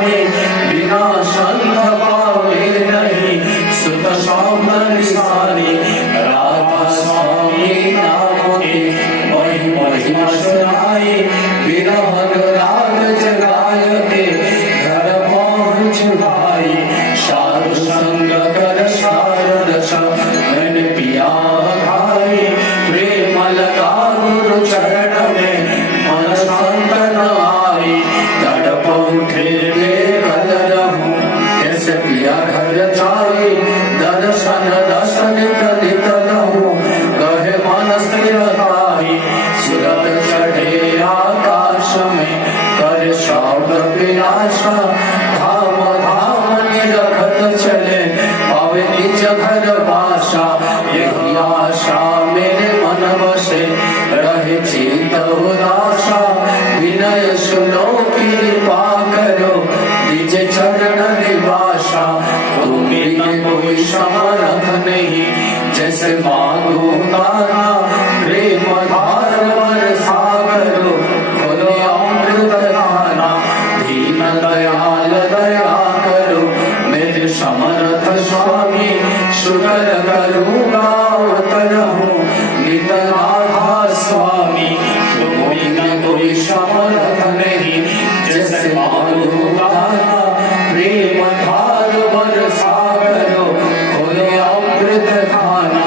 पावे बिना संत पावे नहीं सुत सौंदर्य सारे राधा स्वामी नाम के वही महिमा सुनाए विरह राग जगाय के घर पहुँच भाई साधु संग कर सारस मन पिया खाई प्रेम लगा गुरु चरण में मन संतन आई तड़प उठे ले कल रहूं कैसे पिया घर जाए दर्शन दर्शन कलित रहूं कहे मन स्थिरताई सूरत चढ़े आकाश में कर शब्द विनाशा धाम धाम निरखत चले पावे निज घर बासा यही आशा मेरे मन बसे रहे चित उदासा विनय सुनो कृपा करो निज चरण निवासा तुम बिना कोई समर्थ नहीं जैसे मांगो तारा प्रेम धार बरसा करो खोलो अमृत धारा दीन दयाल दया करो मेरे समर्थ स्वामी शुकर करूँगा उतरहूँ नित राधा स्वामी तुम बिना कोई समर्थ नहीं जैसे मांगो तारा प्रेम धार बरसा करो खोलो अमृत धारा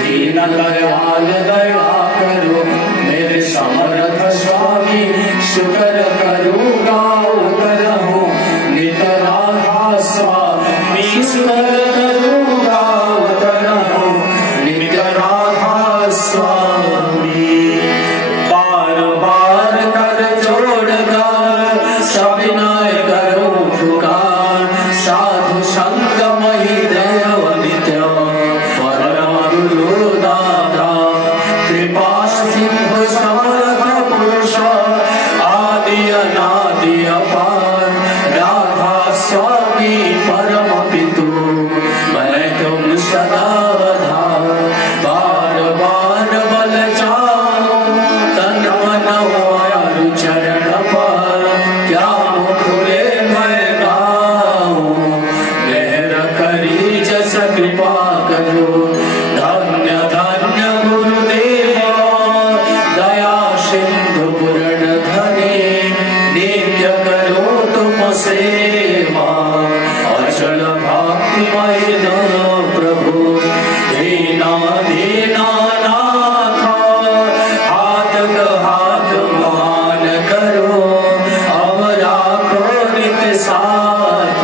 दीन दयाल दया करो मेरे समर्थ स्वामी शुकर करूँगा उतरहूँ नित राधा स्वामी शुकर करूँगा उतरहूँ नित राधा स्वामी बार बार कर जोड़कर सविनय करो पुकार साधु संग मही देव नित्य परम गुरु दाता कृपा सिंधु समर्थ पुरुष आदि अनादि अपार राधा स्वामी परम पितु मैं तुम सदा आधार बार बार बल जाओ तन मन वायु चरण पर क्या मुख में मैं गाऊं मेहर करी जस कृपा करो धन्य धन्य गुरुदेव दया सिंधु पूर्ण धने नित्य करो तुम सेवा अचल भक्ति महीन प्रभु दीना दीना नाथा हाथ हाथ मान करो अब राखो नित साथ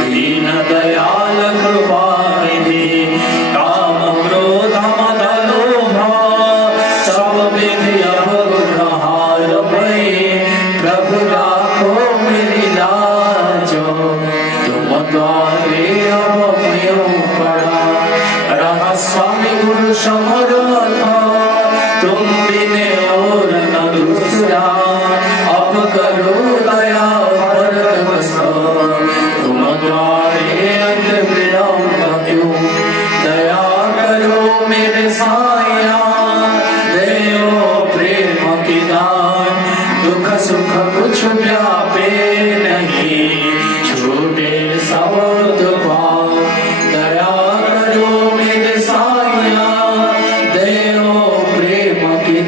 दीन दयाल कृपा निधि काम क्रोध मद लोभ सब विधि अवग्रहार भय प्रभु राखो मेरी लाज तुम द्वारे अब भयो पड़ा रहा स्वामी गुरु समर्थ तुम बिने और न दूसरा अब करो दया भरत बस तुम द्वारे अंत विलंब क्यों दया करो मेरे साया देव प्रेम की दान दुख सुख कुछ व्यापे नहीं छूटे सब दुख दया करो मेरे साया देव प्रेम की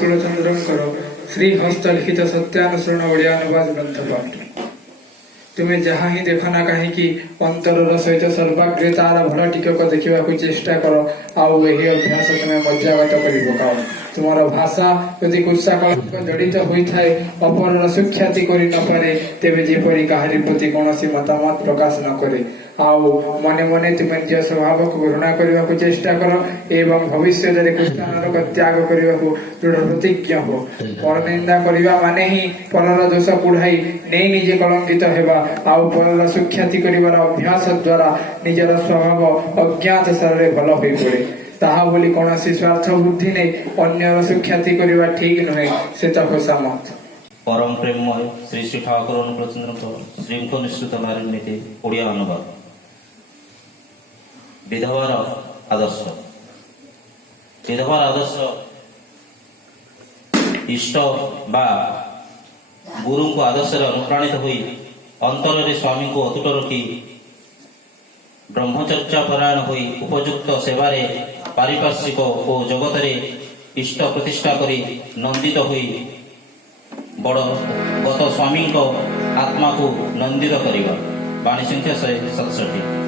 କୁଳଚନ୍ଦ୍ରଙ୍କର ଶ୍ରୀ ହସ୍ତଲିଖିତ ସତ୍ୟାନୁସରଣ ଓଡ଼ିଆ ଅନୁବାଦ ଗ୍ରନ୍ଥ ପାଠ। ତୁମେ ଯାହା ହିଁ ଦେଖ ନା କାହିଁକି ଅନ୍ତରର ସହିତ ସର୍ବାଗ୍ରେ ତାର ଭଲ ଟିକକ ଦେଖିବାକୁ ଚେଷ୍ଟା କର, ଆଉ ଏହି ଅଭ୍ୟାସ ତୁମେ ମଜ୍ଜାଗତ କରି ପକାଅ। ତୁମର ଭାଷା ଯଦି କୁତ୍ସାକଳଙ୍କ ଜଡ଼ିତ ହୋଇଥାଏ, ଅପରର ସୁଖ୍ୟାତି କରି ନପାରେ, ତେବେ ଯେପରି କାହାରି ପ୍ରତି କୌଣସି ମତାମତ ପ୍ରକାଶ ନ କରେ। ଆଉ ମନେ ମନେ ତୁମେ ନିଜ ସ୍ୱଭାବକୁ ଘୃଣା କରିବାକୁ ଚେଷ୍ଟା କର ଏବଂ ଭବିଷ୍ୟତରେ କୁତ୍ସାନରକ ତ୍ୟାଗ କରିବାକୁ ଦୃଢ଼ ପ୍ରତିଜ୍ଞ ହୋ। ପରନିନ୍ଦା କରିବା ମାନେ ହିଁ ପରର ଦୋଷ କୁଢ଼ାଇ ନେଇ ନିଜେ କଳଙ୍କିତ ହେବା, ଆଉ ପରର ସୁଖ୍ୟାତି କରିବାର ଅଭ୍ୟାସ ଦ୍ୱାରା ନିଜର ସ୍ୱଭାବ ଅଜ୍ଞାତ ସ୍ତରରେ ଭଲ ହୋଇପଡ଼େ। ତାହା ବୋଲି କୌଣସି ସ୍ୱାର୍ଥ ବୁଦ୍ଧି ନେଇ ଅନ୍ୟର ସୁଖ୍ୟାତି କରିବା ଠିକ ନୁହେଁ, ସେ ତ ଖୋସାମତ। परम प्रेममय श्री श्री ठाकुर अनुकूलचंद्र श्रीमुख निश्चित नारी नीति ओडिया अनुवाद। विधवार आदर्श। विधवार आदर्श इष्ट बा गुरु को आदर्श अनुप्राणित हुई अंतर स्वामी को अतुट रखी ब्रह्मचर्या परायण हुई उपयुक्त सेवारे पारिपार्श्विक और जगतरे इष्ट प्रतिष्ठा करी नंदित हुई बड़ गत स्वामी को आत्मा को नंदित करवा। वाणी संख्या 167।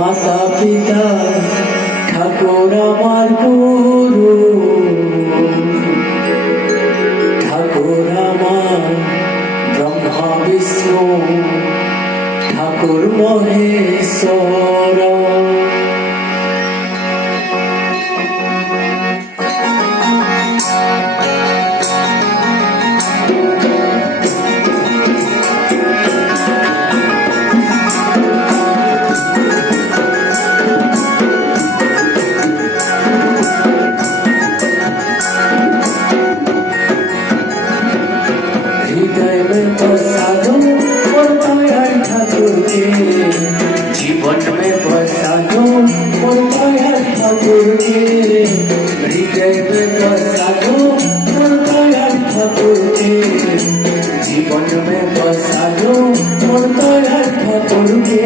মাতা পিতা ঠাকুর আমার গুরু, ঠাকুর আমার ব্রহ্মা বিষ্ণু ঠাকুর মহেশ্বর। हृदय में बसा दो और दयाल ठाकुर के, जीवन में बसा दो और दयाल ठाकुर के, हृदय में बसा दो और दयाल ठाकुर के, जीवन में बसा दो और दयाल ठाकुर के।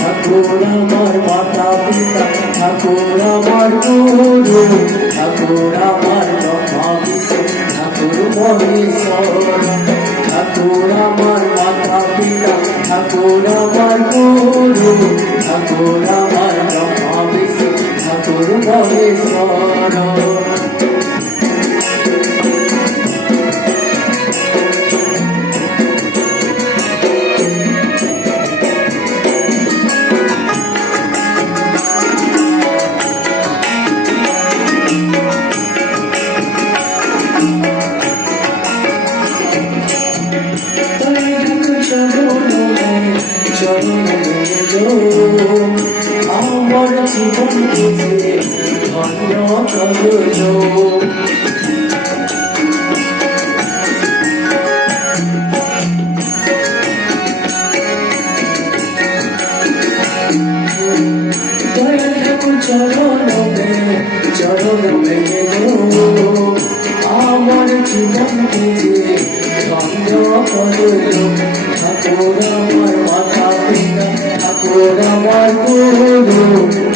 ठाकुर আমার মাতা পিতা ঠাকুর আমার গুরু, ঠাকুর আমার ব্রহ্মা বিষ্ণু ঠাকুর মহেশ্বর। ঠাকুর আমার মাতা পিতা ঠাকুর আমার গুরু, ঠাকুর আমার ব্রহ্মা বিষ্ণু ঠাকুর মহেশ্বর। আমার জীবনকে ধন্য করো, চরণ মেলো আমার জীবনকে ধন্য করো। ঠাকুর আমার মাতা পিতা ঠাকুর আমার গুরু,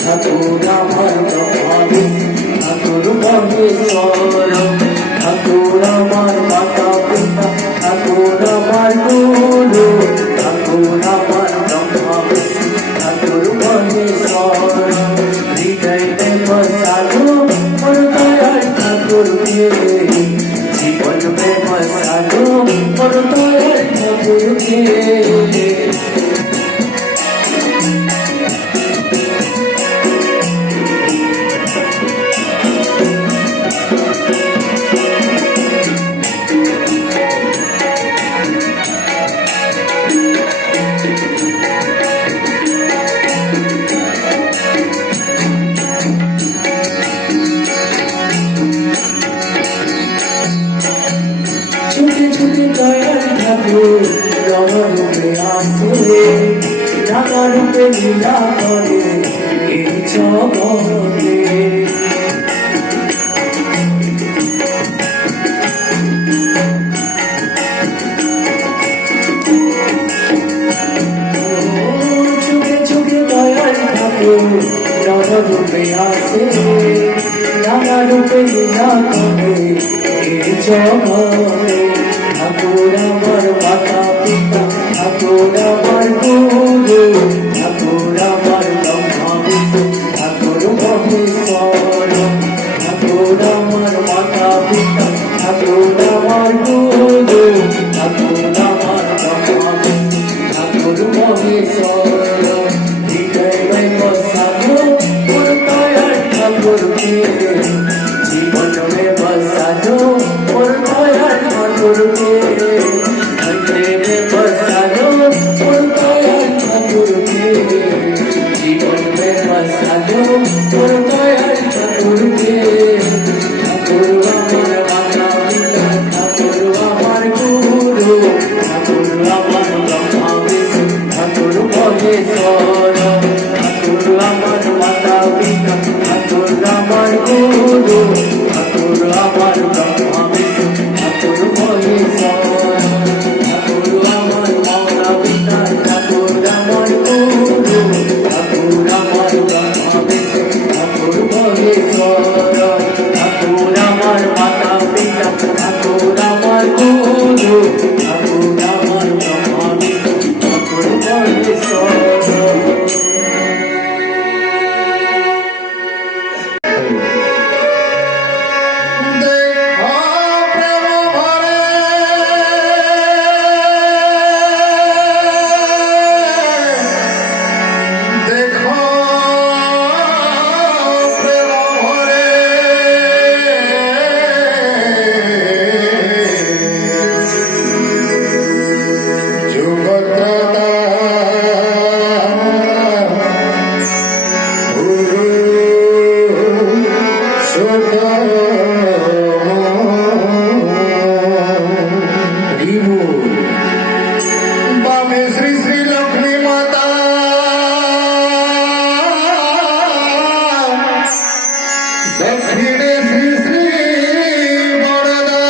ঠাকুর আমার ব্রহ্মা বিষ্ণু ঠাকুর মহেশ্বর। ঠাকুর আমার মাতা পিতা ঠাকুর আমার গুরু, ঠাকুর আমার ব্রহ্মা বিষ্ণু ঠাকুর মহেশ্বর। হৃদয় में बसा दो और दयाल ठाकुर के, जीवन में बसा दो और दयाल ठाकुर के। ছুটে ছুটে দয়াল ঠাকুর রণরূপে আসে, নানা রূপে লীলা করে এই জগতে। ছুটে ছুটে দয়াল ঠাকুর রণরূপে আসে, নানা রূপে লীলা করে এই জগতে। ঠাকুর আমার মাতা পিতা ঠাকুর আমার গুরু, ঠাকুর আমার ব্রহ্মা বিষ্ণু ঠাকুর মহেশ্বর। ঠাকুর আমার মাতা পিতা ঠাকুর আমার গুরু, ঠাকুর আমার ব্রহ্মা বিষ্ণু ঠাকুর মহেশ্বর। হৃদয় में बसा दो और दयाल ठाकुर के, जीवन में बसा दो और दयाल ठाकुर के, हृदय में बसा दो और दयाल ठाकुर के, जीवन में बसा दो और दयाल ठाकुर के। ठाकुर আমার মাতা পিতা ঠাকুর আমার গুরু, ঠাকুর আমার ব্রহ্মা বিষ্ণু ঠাকুর মহেশ্বর। ঠাকুর আমার মাতা পিতা ঠাকুর আমার গুরু, ঠাকুর আমার ব্রহ্মা বিষ্ণু ঠাকুর মহেশ্বর। ঠাকুর আমার মাতা পিতা ঠাকুর আমার গুরু, ঠাকুর আমার ব্রহ্মা বিষ্ণু ঠাকুর মহেশ্বর। ঠাকুর আমার মাতা পিতা ঠাকুর আমার গুরু, ঠাকুর আমার ব্রহ্মা বিষ্ণু ঠাকুর মহেশ্বর। দক্ষিণে শ্রী শ্রী বরদা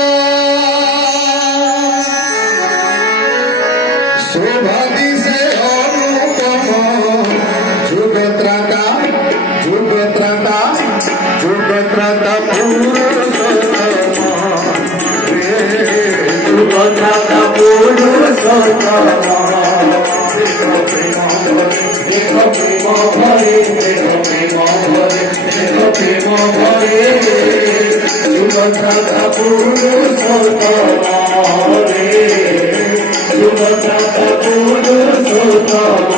শোভা দিশে অনুপম যুগত্রাতা যুগত্রাতা যুগত্রাতা পুরুষোত্তম যুগত্রাতা পুরুষোত্তম দেখো প্রেম ভরে দেখো প্রেম ভরে দেখো প্রেম ভরে দেখো প্রেম ভরে যুগত্রাতা পুরুষোত্তম রে যুগত্রাতা পুরুষোত্তম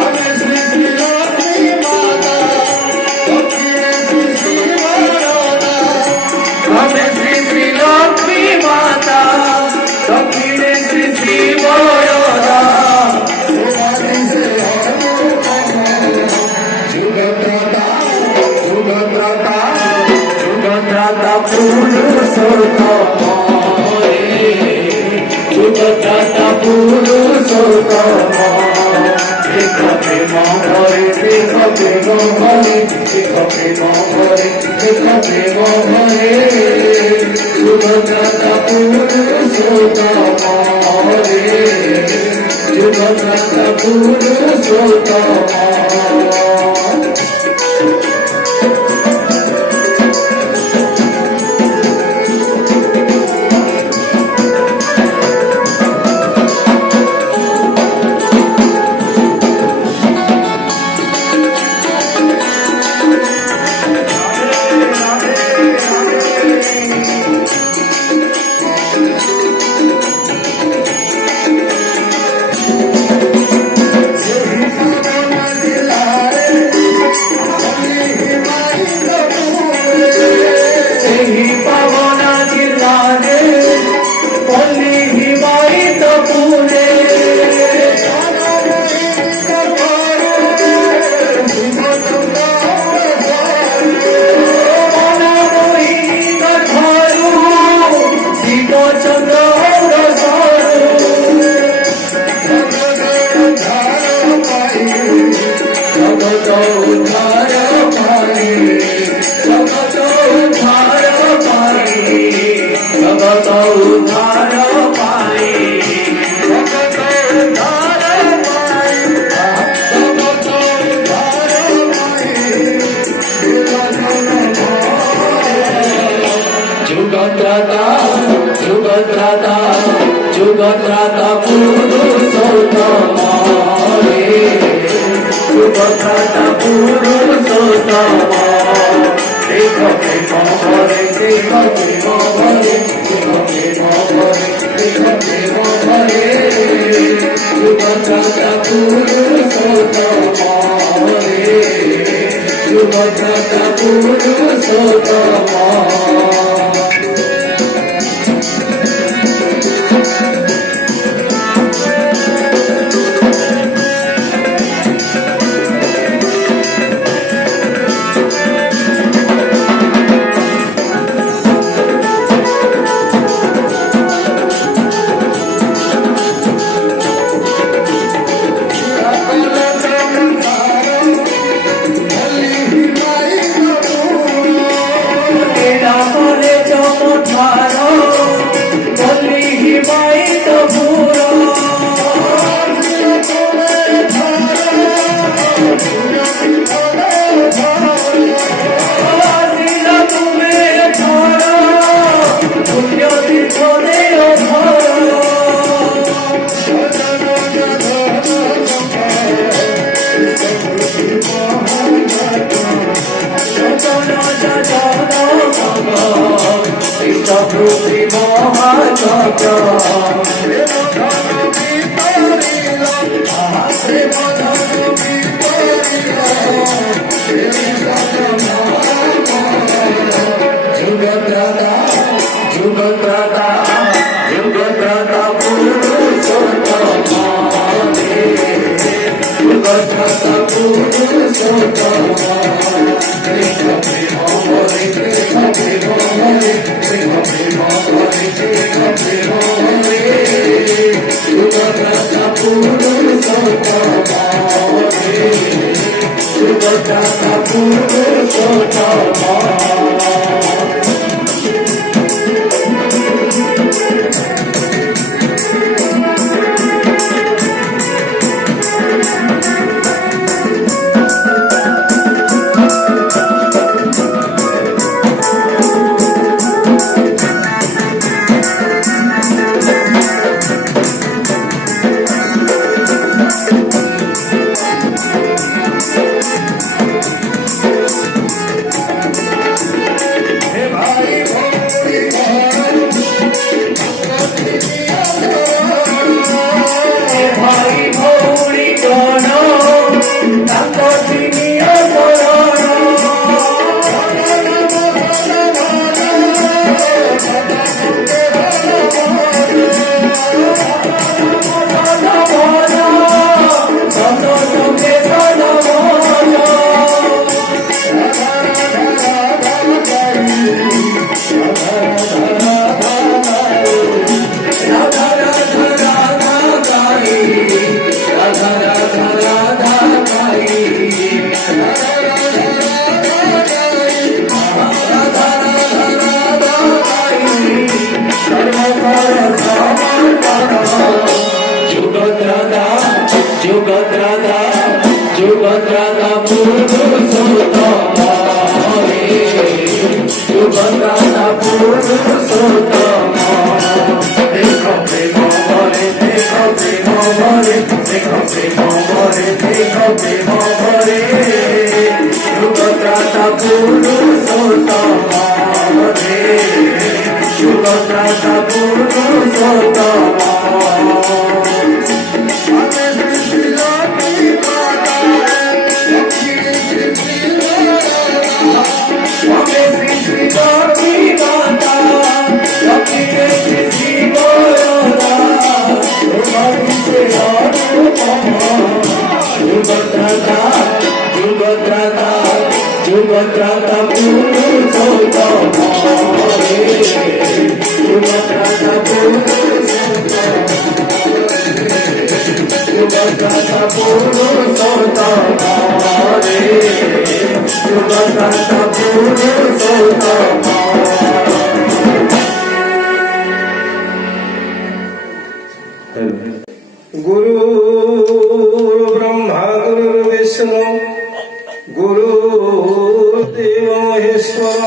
আমি শ্রী শ্রী লক্ষ্মী মাতা দক্ষিণে শ্রী শ্রী বরদা আমি শ্রী শ্রী লক্ষ্মী মাতা দক্ষিণে শ্রী শ্রী বরদা শোভা দিশে অনুপম যুগত্রাতা যুগত্রাতা যুগত্রাতা পুরুষোত্তম রে যুগত্রাতা পুরুষোত্তম দেখো প্রেম ভরে দেখো প্রেম ভরে দেখো প্রেম ভরে দেখো প্রেম ভরে যুগত্রাতা পুরুষোত্তম রে যুগত্রাতা পুরুষোত্তম ସେହି ପାବନ ଜିଲ୍ଲାରେ ପଲ୍ଲୀ ହିମାୟିତ ପୁରେ ମନମୋହିନୀଙ୍କ ଠାରୁ ଶିବ ଚନ୍ଦ୍ରର ଜଗତ ଉଦ୍ଧାର ପାଇଁ ଜଗତ ଉଦ୍ଧାର ପାଇଁ ଜଗତ ଉଦ୍ଧାର ପାଇଁ ଜଗତ ଉଦ୍ଧାର ପାଇଁ ଜଗତ ଉଦ୍ଧାର ଯୁଗତ୍ରାତା ଯୁଗତ୍ରାତା ଯୁଗତ୍ରାତା ପୁରୁଷୋତ୍ତମ ରେ ଯୁଗତ୍ରାତା ପୁରୁଷୋତ୍ତମ ଦେଖ ପ୍ରେମ ଭରେ ଦେଖ ପ୍ରେମ ଭରେ ଦେଖ ପ୍ରେମ ଭରେ ଦେଖ ପ୍ରେମ ଭରେ ଯୁଗତ୍ରାତା ପୁରୁଷୋତ୍ତମ ରେ ଯୁଗତ୍ରାତା ପୁରୁଷୋତ୍ତମ Puro রাধা গাই রাধা রাধা গাই সর্বকাল সমর্পণ যুগদ্রাতা যুগদ্রাতা যুগদ্রাতা পুরুষোত্তম রে যুগদ্রাতা পুরুষোত্তম দেখো প্রেম ভরে দেখো প্রেম ভরে দেখো প্রেম ভরে দেখো প্রেম ভরে যুগদ্রাতা পুরুষোত্তম রে যুগদ্রাতা পুরুষোত্তম যুগদ্রাতা পুরুষোত্তম রে যুগদ্রাতা যুগদ্রাতা পুরুষোত্তম রে যুগদ্রাতা পুরুষোত্তম गुरु ब्रह्मा गुरु विष्णु गुरु देव महेश्वर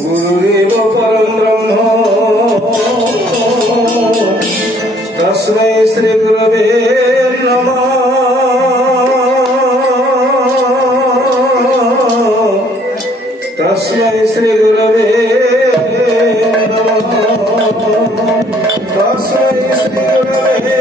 गुरुदेव परम ब्रह्म तस्मै श्री गुरवे नमः तस्मै श्री गुरवे नमः तस्मै श्री गुरवे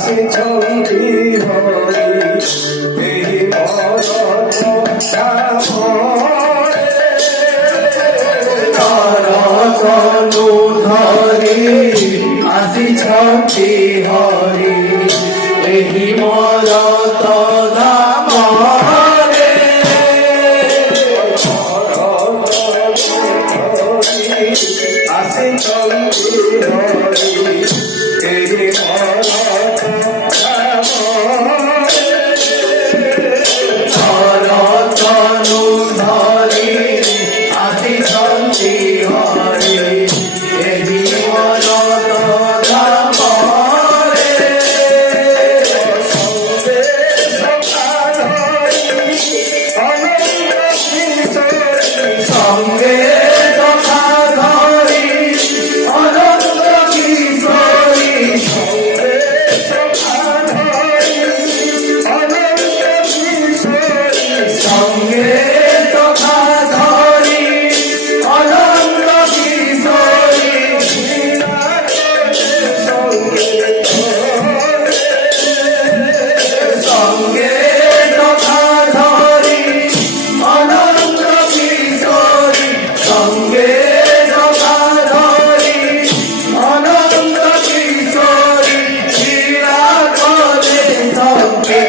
ଆସିଛନ୍ତି ହରି ଏହି ମରତ ତନୁ ଧରି ଆସିଛନ୍ତି ହରି ଏହି ମରତ ଧାମରେ ଆସିଛନ୍ତି ହରି ଏହି ମରତ ତନୁ ଧରି ଆସିଛନ୍ତି ହରି ଏହି ମରତ ଧାମରେ সঙ্গে তথা ধরি অনন্ত কিশোরী সঙ্গে তথা ধরি অনন্ত কিশোরী সঙ্গে তথা ধরি অনন্ত কিশোরী সঙ্গে তথা ধরি অনন্ত কিশোরী ক্রীড়া করে সঙ্গে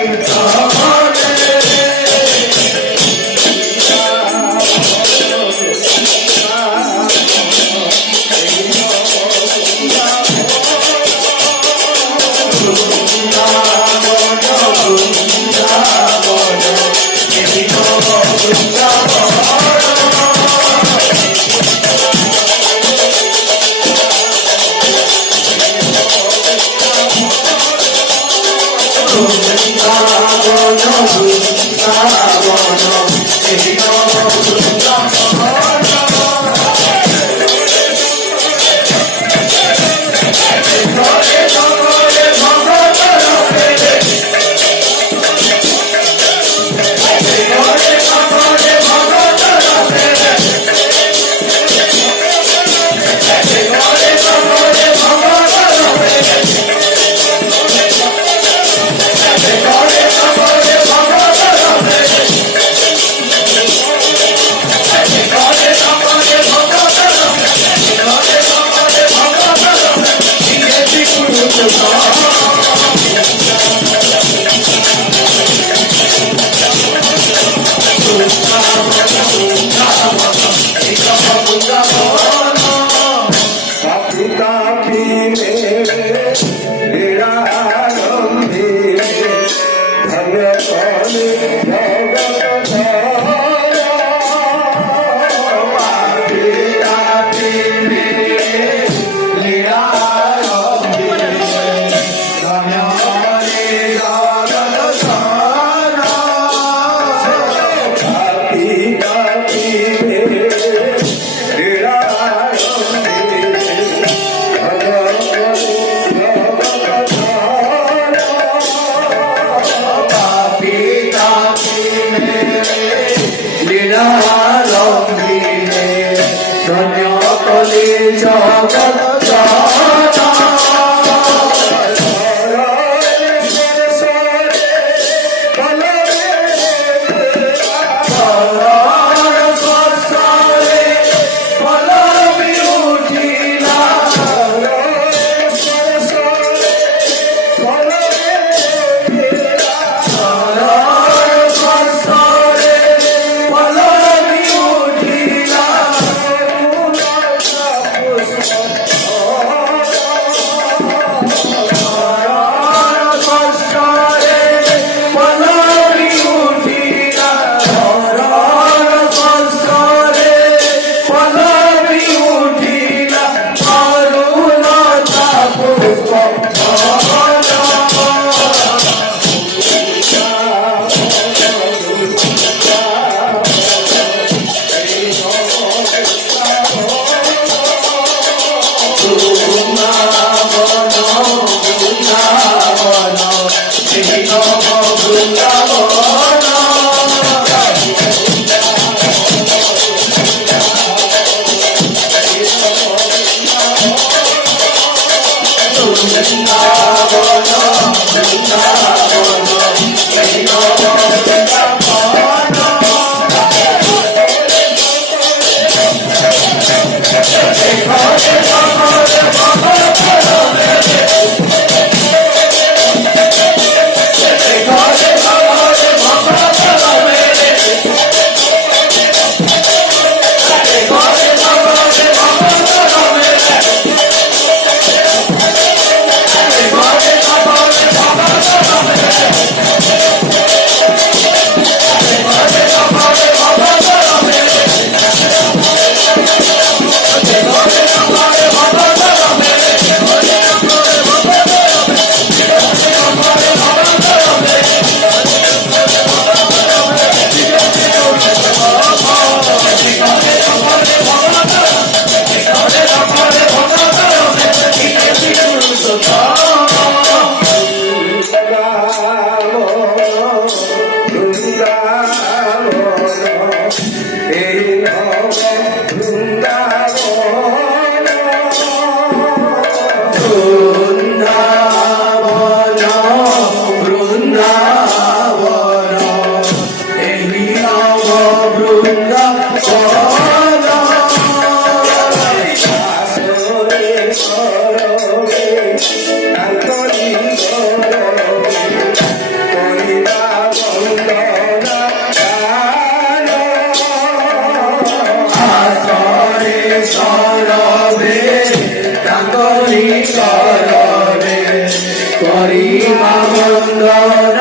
କରିବା ବନ୍ଦନ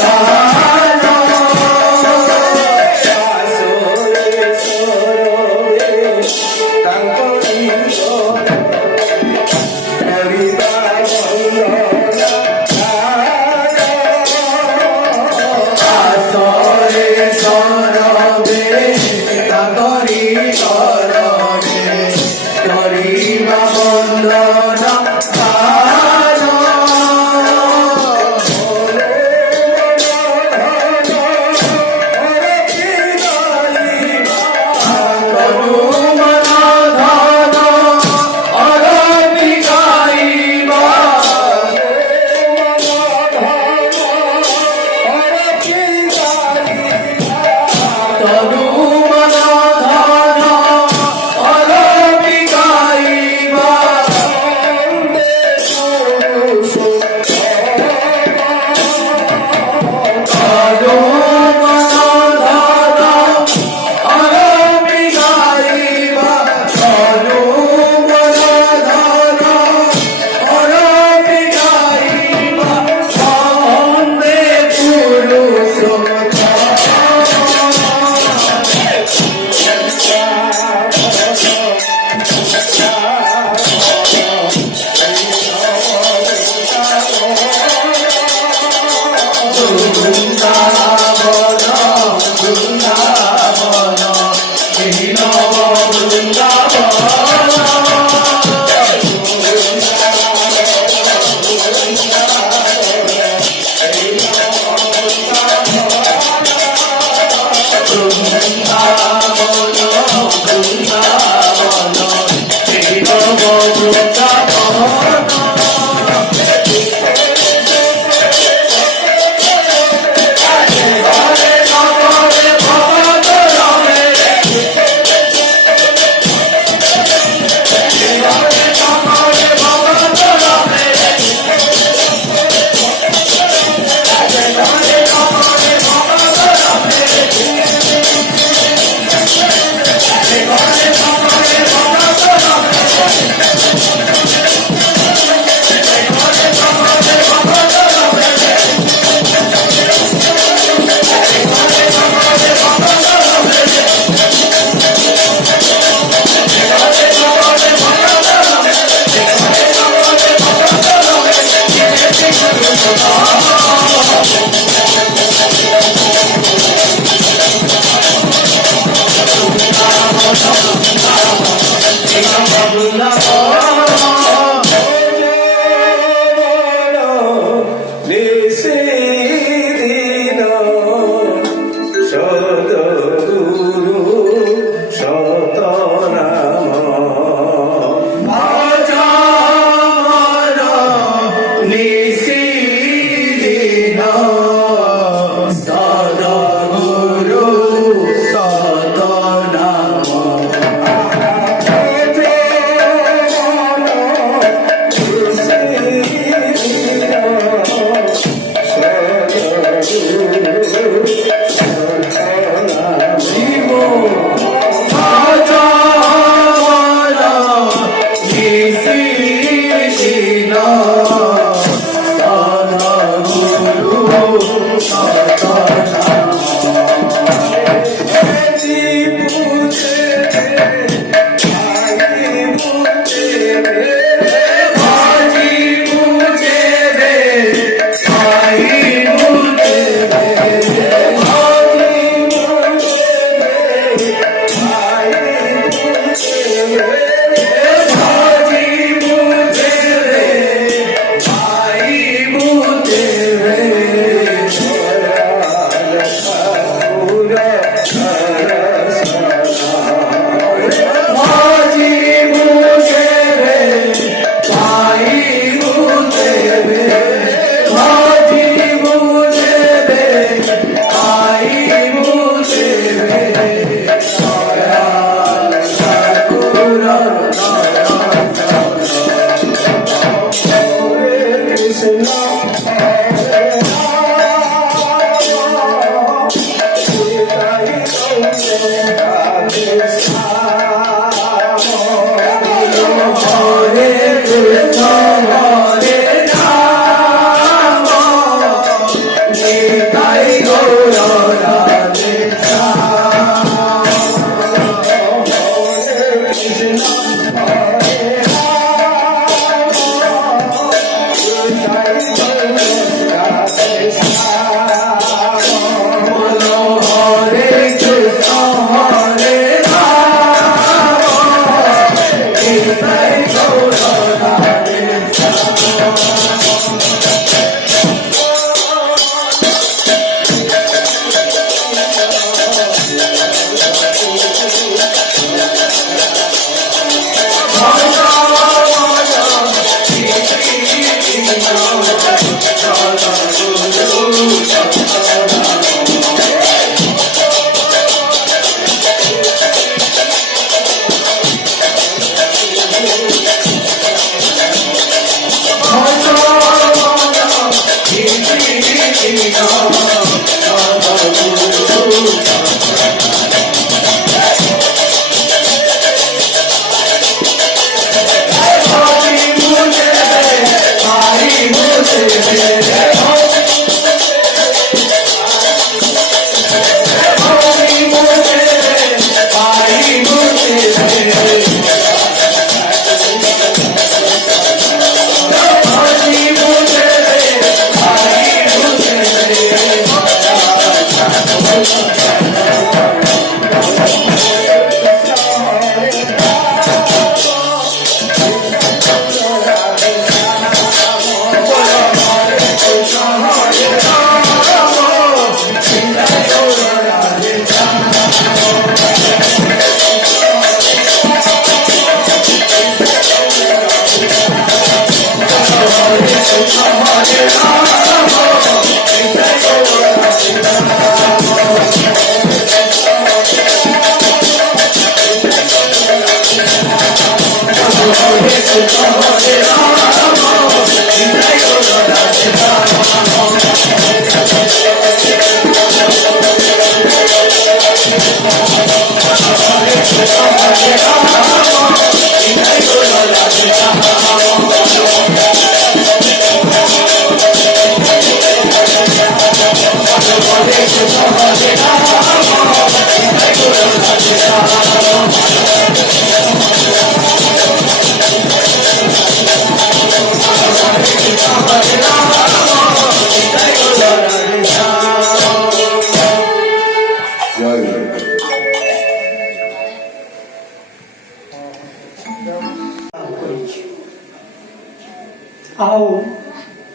ଦାନ ଆସରେ ସରବେ ତାଙ୍କରି କରବେ କରିବା ବନ୍ଦନ ଦାନ Hare Krishna, Hare Rama,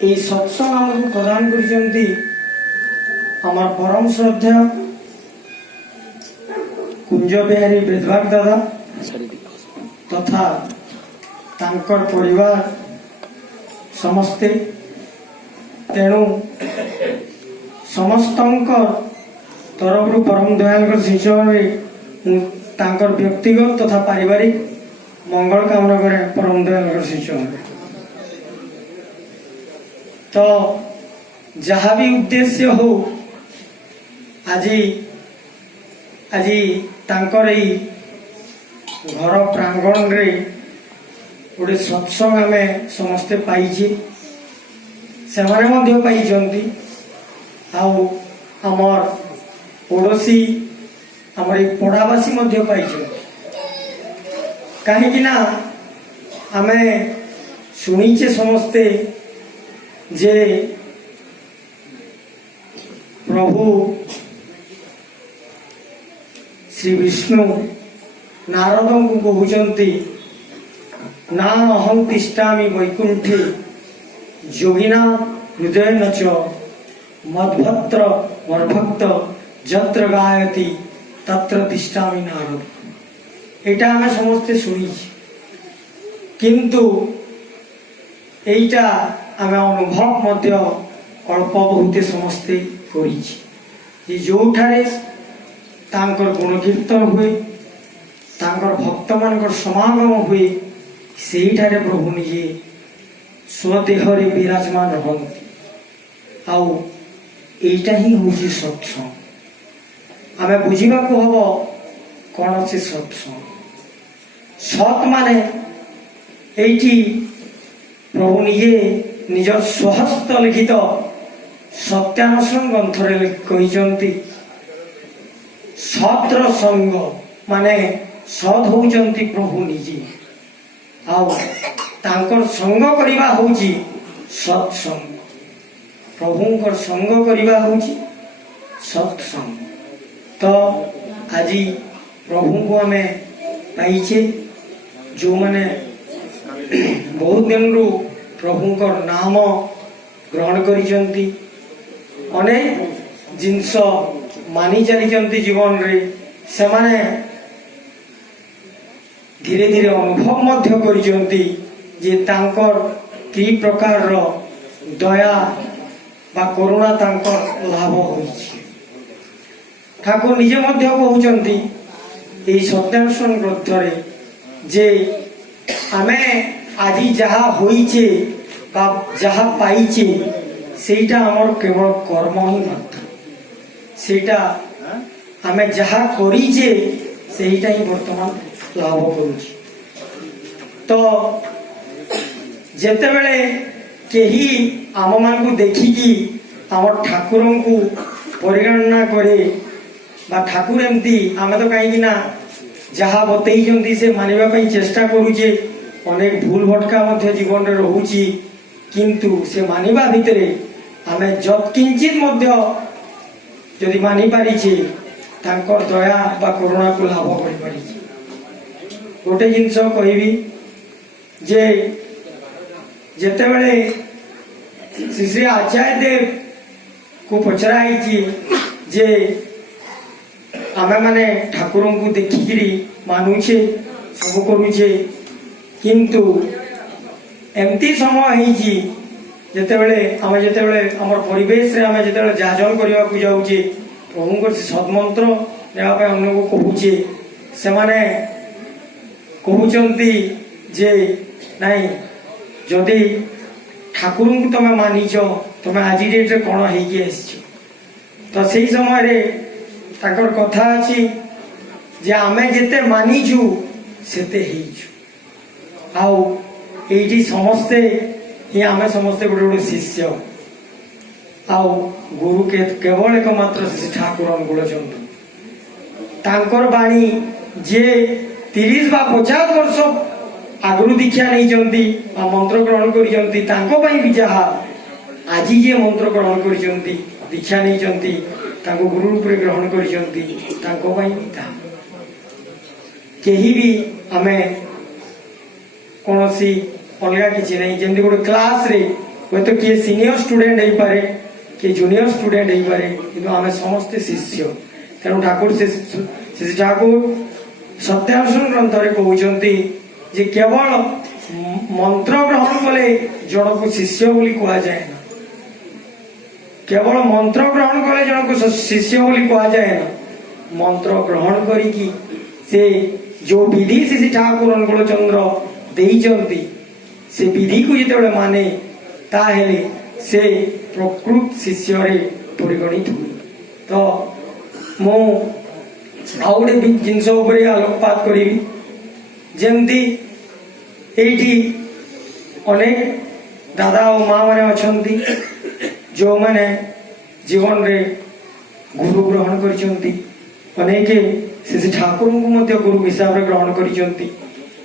এই সৎসঙ্গ আমাকে প্রদান করেছেন আমার পরম শ্রদ্ধেয় কুঞ্জ বিহারী বেদবাগ দাদা তথা তাঙ্কর পরিবার ସମସ୍ତେ। ତେଣୁ ସମସ୍ତଙ୍କର ତରଫରୁ ପରମ ଦୟାଳଙ୍କ ଶ୍ରୀଚରଣରେ ମୁଁ ତାଙ୍କର ବ୍ୟକ୍ତିଗତ ତଥା ପାରିବାରିକ ମଙ୍ଗଳ କାମନା କରେ ପରମ ଦୟାଳଙ୍କ ଶ୍ରୀଚରଣରେ। ତ ଯାହା ବି ଉଦ୍ଦେଶ୍ୟ ହଉ ଆଜି ତାଙ୍କର ଏଇ ଘର ପ୍ରାଙ୍ଗଣରେ ଗୋଟେ ସତ୍ସଙ୍ଗ ଆମେ ସମସ୍ତେ ପାଇଛେ, ସେମାନେ ମଧ୍ୟ ପାଇଛନ୍ତି। ଆଉ ଆମର ପଡ଼ୋଶୀ ଆମର ଏଇ ପଡ଼ାବାସୀ ମଧ୍ୟ ପାଇଛନ୍ତି। କାହିଁକି ନା ଆମେ ଶୁଣିଛେ ସମସ୍ତେ ଯେ ପ୍ରଭୁ ଶ୍ରୀ ବିଷ୍ଣୁ ନାରଦଙ୍କୁ କହୁଛନ୍ତି ନା ଅହଂ ତିଷ୍ଠାମି ବୈକୁଣ୍ଠେ ଯୋଗିନା ହୃଦୟ ନଚ ମଦ୍ଭତ୍ର ମର୍ଭକ୍ତ ଯତ୍ର ଗାୟତି ତତ୍ର ତିଷ୍ଠାମି ନାରଦ। এইটা ଆମେ ସମସ୍ତେ ଶୁଣିଛୁ, କିନ୍ତୁ এইটা ଆମେ ଅନୁଭବ ମଧ୍ୟ ଅଳ୍ପ ବହୁତ ସମସ୍ତେ କରିଛି ଯେ ଯେଉଁଠାରେ ତାଙ୍କର ଗୁଣକୀର୍ତ୍ତନ ହୁଏ, ତାଙ୍କର ଭକ୍ତମାନଙ୍କର ସମାଗମ ହୁଏ, ସେଇଠାରେ ପ୍ରଭୁ ନିଜେ ସ୍ୱଦେହରେ ବିରାଜମାନ ରହନ୍ତି। ଆଉ এইটা ହିଁ ହେଉଛି ସତ୍ସଙ୍ଗ। ଆମେ ବୁଝିବାକୁ ହବ କ'ଣ ସେ ସତ୍ସଙ୍ଗ। ସତ୍ ମାନେ এইটি ପ୍ରଭୁ ନିଜେ ନିଜ ସ୍ୱହସ୍ତ ଲିଖିତ ସତ୍ୟାନୁସରଣ ଗ୍ରନ୍ଥରେ କହିଛନ୍ତି ସତ୍ର ସଙ୍ଗ ମାନେ ସତ୍ ହେଉଛନ୍ତି ପ୍ରଭୁ ନିଜେ, ଆଉ ତାଙ୍କର ସଙ୍ଗ କରିବା ହେଉଛି ସତ୍ସଙ୍ଗ। ପ୍ରଭୁଙ୍କର ସଙ୍ଗ କରିବା ହେଉଛି ସତ୍ସଙ୍ଗ। ତ ଆଜି ପ୍ରଭୁଙ୍କୁ ଆମେ ପାଇଛେ, ଯେଉଁମାନେ ବହୁତ ଦିନରୁ ପ୍ରଭୁଙ୍କର ନାମ ଗ୍ରହଣ କରିଛନ୍ତି, ଅନେକ ଜିନିଷ ମାନି ଚାଲିଛନ୍ତି ଜୀବନରେ, ସେମାନେ ଧୀରେ ଧୀରେ ଅନୁଭବ ମଧ୍ୟ କରିଛନ୍ତି ଯେ ତାଙ୍କର କି ପ୍ରକାରର ଦୟା ବା କରୁଣା ତାଙ୍କର ଲାଭ ହୋଇଛି। ଠାକୁର ନିଜେ ମଧ୍ୟ କହୁଛନ୍ତି এই ସତ୍ୟାନୁସରଣ ଗ୍ରନ୍ଥରେ ଯେ ଆମେ ଆଜି ଯାହା ହୋଇଛେ ବା ଯାହା ପାଇଛେ ସେଇଟା ଆମର କେବଳ କର୍ମ ହିଁ ମାତ୍ର। ସେଇଟା ଆମେ ଯାହା କରିଛେ ସେଇଟା ହିଁ ବର୍ତ୍ତମାନ ଲାଭ କରୁଛି। ତ ଯେତେବେଳେ କେହି ଆମମାନଙ୍କୁ ଦେଖିକି ଆମ ଠାକୁରଙ୍କୁ ପରିଗଣନା କରେ ବା ଠାକୁର ଏମିତି, ଆମେ ତ କାହିଁକି ନା ଯାହା ବତେଇଛନ୍ତି ସେ ମାନିବା ପାଇଁ ଚେଷ୍ଟା କରୁଛେ, ଅନେକ ଭୁଲ ଭଟକା ମଧ୍ୟ ଜୀବନରେ ରହୁଛି, କିନ୍ତୁ ସେ ମାନିବା ଭିତରେ ଆମେ ଯତ୍କିଞ୍ଚିତ ମଧ୍ୟ ଯଦି ମାନିପାରିଛେ ତାଙ୍କର ଦୟା ବା କରୁଣାକୁ ଲାଭ କରିପାରିଛେ। ଗୋଟେ ଜିନିଷ କହିବି ଯେ ଯେତେବେଳେ ଶ୍ରୀ ଶ୍ରୀ ଆଚାର୍ଯ୍ୟ ଦେବଙ୍କୁ ପଚରା ହେଇଛି ଯେ ଆମେମାନେ ଠାକୁରଙ୍କୁ ଦେଖିକିରି ମାନୁଛେ, ସବୁ କରୁଛେ, କିନ୍ତୁ ଏମିତି ସମୟ ହେଇଛି ଯେତେବେଳେ ଆମର ପରିବେଶରେ ଆମେ ଯେତେବେଳେ ଯାଜନ କରିବାକୁ ଯାଉଛେ, ପ୍ରଭୁଙ୍କର ସେ ସଦମନ୍ତ୍ର ନେବା ପାଇଁ ଅନ୍ୟକୁ କହୁଛେ, ସେମାନେ କହୁଛନ୍ତି ଯେ ନାଇଁ, ଯଦି ଠାକୁରଙ୍କୁ ତମେ ମାନିଛ, ତମେ ଆଜି ଡେଟ୍ରେ କ'ଣ ହେଇକି ଆସିଛ। ତ ସେଇ ସମୟରେ ତାଙ୍କର କଥା ଅଛି ଯେ ଆମେ ଯେତେ ମାନିଛୁ ସେତେ ହେଇଛୁ। ଆଉ ଏଇଠି ସମସ୍ତେ ଆମେ ସମସ୍ତେ ଗୋଟେ ଗୋଟେ ଶିଷ୍ୟ, ଆଉ ଗୁରୁ କେବଳ ଏକମାତ୍ର ଶ୍ରୀ ଠାକୁର ଅନୁକୂଳଚନ୍ଦ୍ର। ତାଙ୍କର ବାଣୀ ଯିଏ 30 ବା 50 ବର୍ଷ ଆଗରୁ ଦୀକ୍ଷା ନେଇଛନ୍ତି ବା ମନ୍ତ୍ର ଗ୍ରହଣ କରିଛନ୍ତି, ତାଙ୍କ ପାଇଁ ବି ଯାହା ଆଜି ଯିଏ ମନ୍ତ୍ର ଗ୍ରହଣ କରିଛନ୍ତି, ଦୀକ୍ଷା ନେଇଛନ୍ତି, ତାଙ୍କୁ ଗୁରୁ ରୂପରେ ଗ୍ରହଣ କରିଛନ୍ତି, ତାଙ୍କ ପାଇଁ ବି ତାହା। କେହି ବି ଆମେ କୌଣସି ଅଲଗା କିଛି ନାହିଁ। ଯେମିତି ଗୋଟେ କ୍ଲାସରେ হয়তো কিଏ সিনিয়র স্টুডেন্ট ହେଇପାରେ କିଏ ଜୁନିୟର ସ୍ଟୁଡେଣ୍ଟ ହେଇପାରେ କିନ୍ତୁ ଆମେ ସମସ୍ତେ ଶିଷ୍ୟ। ତେଣୁ ଠାକୁର ଶ୍ରୀ ଠାକୁର ସତ୍ୟାନୁସରଣ ଗ୍ରନ୍ଥରେ କହୁଛନ୍ତି ଯେ କେବଳ ମନ୍ତ୍ର ଗ୍ରହଣ କଲେ ଜଣକୁ ଶିଷ୍ୟ ବୋଲି କୁହାଯାଏ ନା। କେବଳ ମନ୍ତ୍ର ଗ୍ରହଣ କଲେ ଜଣକୁ ଶିଷ୍ୟ ବୋଲି କୁହାଯାଏ ନା। ମନ୍ତ୍ର ଗ୍ରହଣ କରିକି ସେ ଯୋଉ ବିଧି ଶ୍ରୀ ଠାକୁର ଅନୁକୂଳ ଚନ୍ଦ୍ର ଦେଇଛନ୍ତି ସେ ବିଧିକୁ ଯେତେବେଳେ ମାନେ ତାହେଲେ ସେ ପ୍ରକୃତ ଶିଷ୍ୟରେ ପରିଗଣିତ ହୁଏ। ତ ମୁଁ ଆଉ ଗୋଟେ ଜିନିଷ ଉପରେ ଆଲୋକପାତ କରିବି। ଯେମିତି ଏଇଠି ଅନେକ ଦାଦା ଓ ମା ମାନେ ଅଛନ୍ତି ଯେଉଁମାନେ ଜୀବନରେ ଗୁରୁ ଗ୍ରହଣ କରିଛନ୍ତି, ଅନେକ ଶ୍ରୀ ଠାକୁରଙ୍କୁ ମଧ୍ୟ ଗୁରୁ ହିସାବରେ ଗ୍ରହଣ କରିଛନ୍ତି।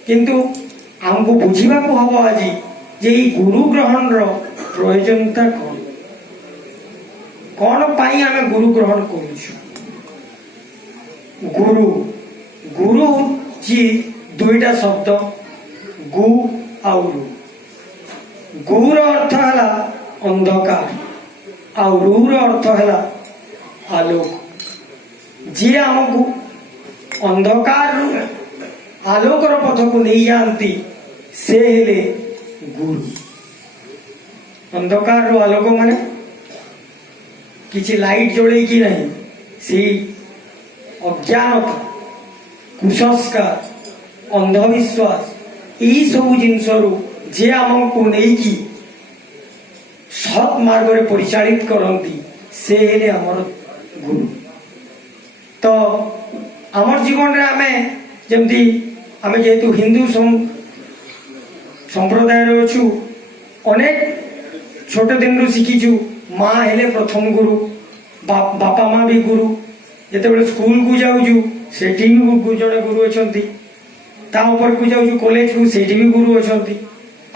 କିନ୍ତୁ ଆମକୁ ବୁଝିବାକୁ ହବ ଆଜି ଯେ ଏଇ ଗୁରୁ ଗ୍ରହଣର ପ୍ରয়োଜନତା କ'ଣ, କ'ଣ ପାଇଁ ଆମେ ଗୁରୁ ଗ୍ରହଣ କରୁଛୁ। ଗୁରୁ ଗୁରୁ ହେଉଛି ଦୁଇଟା ଶବ୍ଦ, ଗୁ ଆଉ ରୁ। ଗୁର ଅର୍ଥ ହେଲା ଅନ୍ଧକାର ଆଉ ରୁର ଅର୍ଥ ହେଲା ଆଲୋକ। ଯିଏ ଆମକୁ ଅନ୍ଧକାରରୁ ଆଲୋକର ପଥକୁ ନେଇଯାଆନ୍ତି ସେ ହେଲେ ଗୁରୁ। ଅନ୍ଧକାରରୁ ଆଲୋକ ମାନେ କିଛି ଲାଇଟ୍ ଜଳେଇକି ନାହିଁ, ସେଇ ଅଜ୍ଞାନତା, କୁସଂସ୍କାର, ଅନ୍ଧବିଶ୍ୱାସ ଏଇ ସବୁ ଜିନିଷରୁ ଯିଏ ଆମକୁ ନେଇକି ସତ୍ ମାର୍ଗରେ ପରିଚାଳିତ କରନ୍ତି ସେ ହେଲେ ଆମର ଗୁରୁ। ତ ଆମର ଜୀବନରେ ଆମେ ଯେମିତି ଆମେ ଯେହେତୁ ହିନ୍ଦୁ ସମ୍ପ୍ରଦାୟରେ ଅଛୁ, ଅନେକ ଛୋଟ ଦିନରୁ ଶିଖିଛୁ ମା ହେଲେ ପ୍ରଥମ ଗୁରୁ, ବାପା ମା ବି ଗୁରୁ। ଯେତେବେଳେ ସ୍କୁଲକୁ ଯାଉଛୁ ସେଠି ବି ଜଣେ ଗୁରୁ ଅଛନ୍ତି, ତା ଉପରକୁ ଯାଉଛୁ କଲେଜକୁ ସେଇଠି ବି ଗୁରୁ ଅଛନ୍ତି,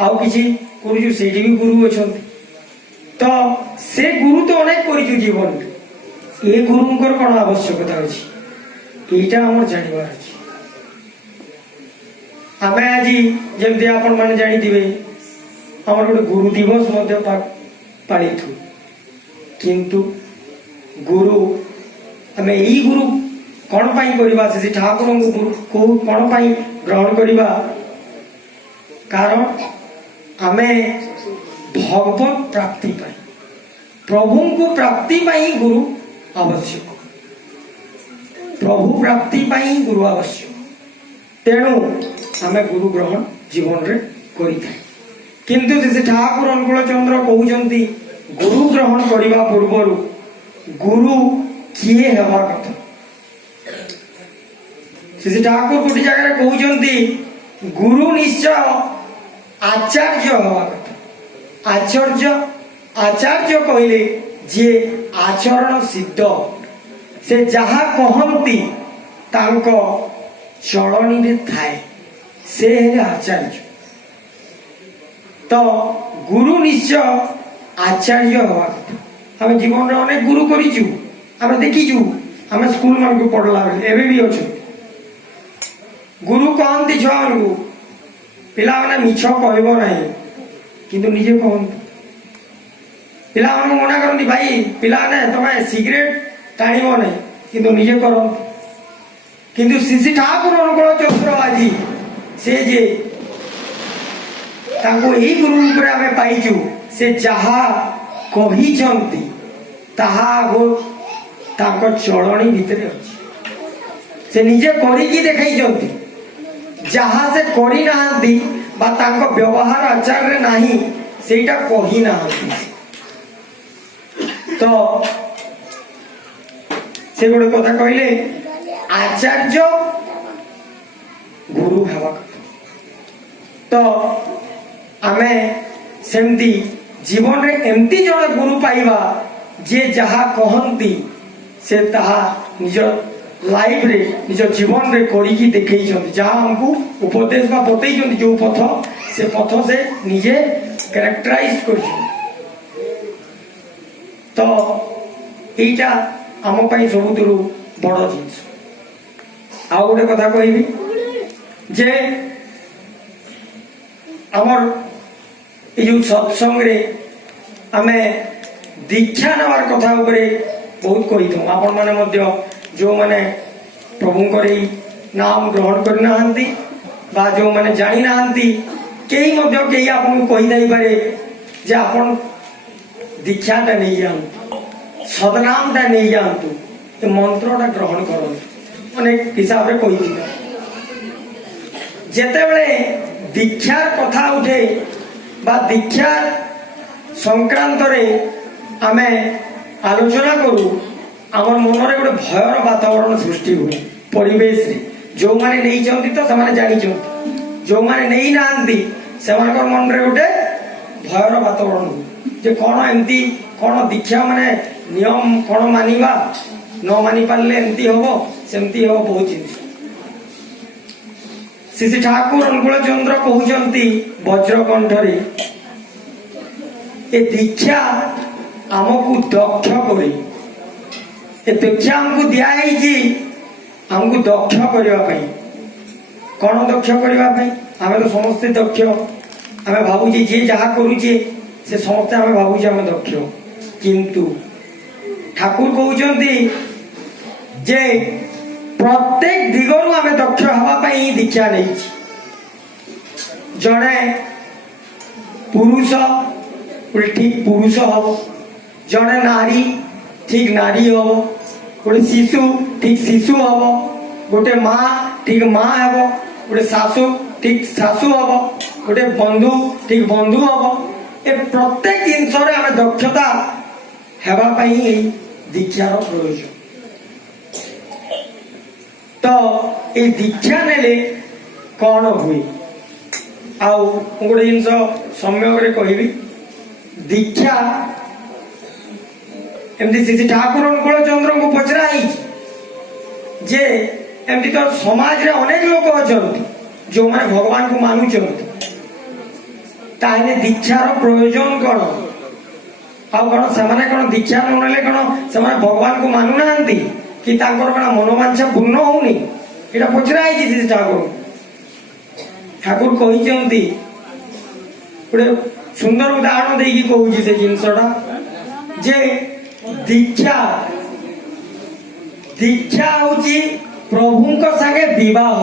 ଆଉ କିଛି କରୁଛୁ ସେଇଠି ବି ଗୁରୁ ଅଛନ୍ତି। ତ ସେ ଗୁରୁ ତ ଅନେକ କରିଛୁ ଜୀବନରେ, ଏ ଗୁରୁଙ୍କର କ'ଣ ଆବଶ୍ୟକତା ଅଛି ଏଇଟା ଆମର ଜାଣିବାର ଅଛି। ଆମେ ଆଜି ଯେମିତି ଆପଣମାନେ ଜାଣିଥିବେ ଆମର ଗୋଟେ ଗୁରୁ ଦିବସ ମଧ୍ୟ ପାଳିଛୁ। କିନ୍ତୁ ଗୁରୁ ଆମେ ଏଇ ଗୁରୁ କ'ଣ ପାଇଁ କରିବା, ସେ ଠାକୁରଙ୍କୁ ଗୁରୁ କ'ଣ ପାଇଁ ଗ୍ରହଣ କରିବା? କାରଣ ଆମେ ଭଗବତ ପ୍ରାପ୍ତି ପାଇଁ, ପ୍ରଭୁଙ୍କୁ ପ୍ରାପ୍ତି ପାଇଁ ଗୁରୁ ଆବଶ୍ୟକ। ପ୍ରଭୁ ପ୍ରାପ୍ତି ପାଇଁ ଗୁରୁ ଆବଶ୍ୟକ। ତେଣୁ ଆମେ ଗୁରୁ ଗ୍ରହଣ ଜୀବନରେ କରିଥାଏ। କିନ୍ତୁ ସେ ଠାକୁର ଅନୁକୂଳ ଚନ୍ଦ୍ର କହୁଛନ୍ତି ଗୁରୁ ଗ୍ରହଣ କରିବା ପୂର୍ବରୁ ଗୁରୁ କିଏ ହେବା କଥା। ସେ ଠାକୁର ଗୋଟେ ଜାଗାରେ କହୁଛନ୍ତି ଗୁରୁ ନିଶ୍ଚୟ ଆଚାର୍ଯ୍ୟ ହେବା କଥା। ଆଚାର୍ଯ୍ୟ କହିଲେ ଯିଏ ଆଚରଣ ସିଦ୍ଧ, ସେ ଯାହା କହନ୍ତି ତାଙ୍କ ଚଳଣୀରେ ଥାଏ, ସେ ହେଲେ ଆଚାର୍ଯ୍ୟ। ତ ଗୁରୁ ନିଶ୍ଚୟ ଆଚାର୍ଯ୍ୟ ହେବା କଥା। ଆମେ ଜୀବନରେ ଅନେକ ଗୁରୁ କରିଛୁ, ଆମେ ଦେଖିଛୁ, ଆମେ ସ୍କୁଲ ମାନଙ୍କୁ ପଢିଲା ବେଳେ ଏବେ ବି ଅଛୁ। ଗୁରୁ କହନ୍ତି ଛୁଆମାନଙ୍କୁ ପିଲାମାନେ ମିଛ କହିବ ନାହିଁ, କିନ୍ତୁ ନିଜେ କହନ୍ତି। ପିଲାମାନଙ୍କୁ ମନା କରନ୍ତି ଭାଇ ପିଲାମାନେ ତମେ ସିଗାରେଟ ଟାଣିବ ନାହିଁ, କିନ୍ତୁ ନିଜେ କରନ୍ତି। କିନ୍ତୁ ଶ୍ରୀ ଠାକୁର ଅନୁକୂଳ ଚନ୍ଦ୍ର ଆଜି ସେ ଯେ ତାଙ୍କୁ ଏଇ ଗୁରୁ ରୂପରେ ଆମେ ପାଇଛୁ, ସେ ଯାହା କହିଛନ୍ତି ତାହା ତାଙ୍କ ଚଳଣି ଭିତରେ ଅଛି। ସେ ନିଜେ କରିକି ଦେଖାଇଛନ୍ତି। ଯାହା ସେ କରିନାହାନ୍ତି ବା ତାଙ୍କ ବ୍ୟବହାର ଆଚାରରେ ନାହିଁ ସେଇଟା କହିନାହାନ୍ତି। ତ ସେ ଗୋଟେ କଥା କହିଲେ ଆଚାର୍ଯ୍ୟ ଗୁରୁ ହେବା କଥା। ତ ଆମେ ସେମିତି ଜୀବନରେ ଏମିତି ଜଣେ ଗୁରୁ ପାଇବା ଯିଏ ଯାହା କହନ୍ତି ସେ ତାହା ନିଜ ଲାଇଫରେ ନିଜ ଜୀବନରେ କରିକି ଦେଖେଇଛନ୍ତି। ଯାହା ଆମକୁ ଉପଦେଶ ବା ବତେଇଛନ୍ତି ଯୋଉ ପଥ, ସେ ପଥ ସେ ନିଜେ କ୍ୟାରେକ୍ଟରାଇଜ କରିଛନ୍ତି। ତ ଏଇଟା ଆମ ପାଇଁ ସବୁଥିରୁ ବଡ଼ ଜିନିଷ। ଆଉ ଗୋଟେ କଥା କହିବି ଯେ ଆମର ଏଇ ଯୋଉ ସତ୍ସଙ୍ଗରେ आमे दीक्षा नेवार कथा उपरे बहुत कही दो आपण माने मध्य जो माने प्रभुंकर एई नाम ग्रहण करना हंती बा जो माने जानी ना हंती केही मध्य केही आपन कही दई पारे जे आपण दीक्षाटा नहीं जानतु सदनामटा नहीं जानतु ए मंत्रटा ग्रहण करंतु अनेक हिसाब रे कही दिला जेतेबेले दीक्षार कथा उठे बा दीक्षा संक्रांत रे आमे आलोचना करू आमर मनरे गोटे भयर वातावरण सृष्टि हुए परिवेश रे जो माने नहीं चाहती तो समाने जानी चाहती जो माने नहीं नांती सेमानकर मन रे गोटे भयर वातावरण हुए जे कोन एमती कोन दीक्षा माने नियम कोन मानिबा न मानि पारले एमती होबो सेमती होबो बहुत जिनिस श्री ठाकुर अनुकूल चंद्र कहउचंती वज्रकंठरे ए दीक्षा आमको दक्ष करे ए दीक्षा हमको दिया हमको दक्ष करने कौन दक्ष करने आम तो समस्ते दक्ष आम भावुचे जी जहाँ करुचे से समस्ते आम भावुचे आम दक्ष किंतु ठाकुर कहउचंती जे प्रत्येक दिगरु आम दक्ष हवाई दीक्षा नहीं जड़े पुरुष ठीक पुरुष हम जड़े नारी ठीक नारी हम गोटे शिशु ठीक शिशु हम गोटे माँ ठीक माँ हम गोटे शाशु ठीक शाशु हम गोटे बंधु ठीक बंधु हम ए प्रत्येक जिनस आम दक्षता हेबाई दीक्षार प्रयोजन तो ये दीक्षा नेले कौन हुए आउ गोटे जिनस सम्यक कहबी दीक्षा एमती श्री ठाकुर अनुकूल चंद्र को पचरा जे एमती तो समाज रे अनेक लोक अच्छा जो माने भगवान को मानुचंत ताहले दीक्षार प्रयोजन कौन आउ कौन से कौन दीक्षा ननेले कौन से भगवान को मानु नांती कि तांकर कौन मनोवांछा पूर्ण होनी एटा पचरा श्री ठाकुर ठाकुर कहिचंती गोटे सुंदर उदाहरण देकी कहूँ से जिनसटा जे दीक्षा दीक्षा होची प्रभुंक संगे विवाह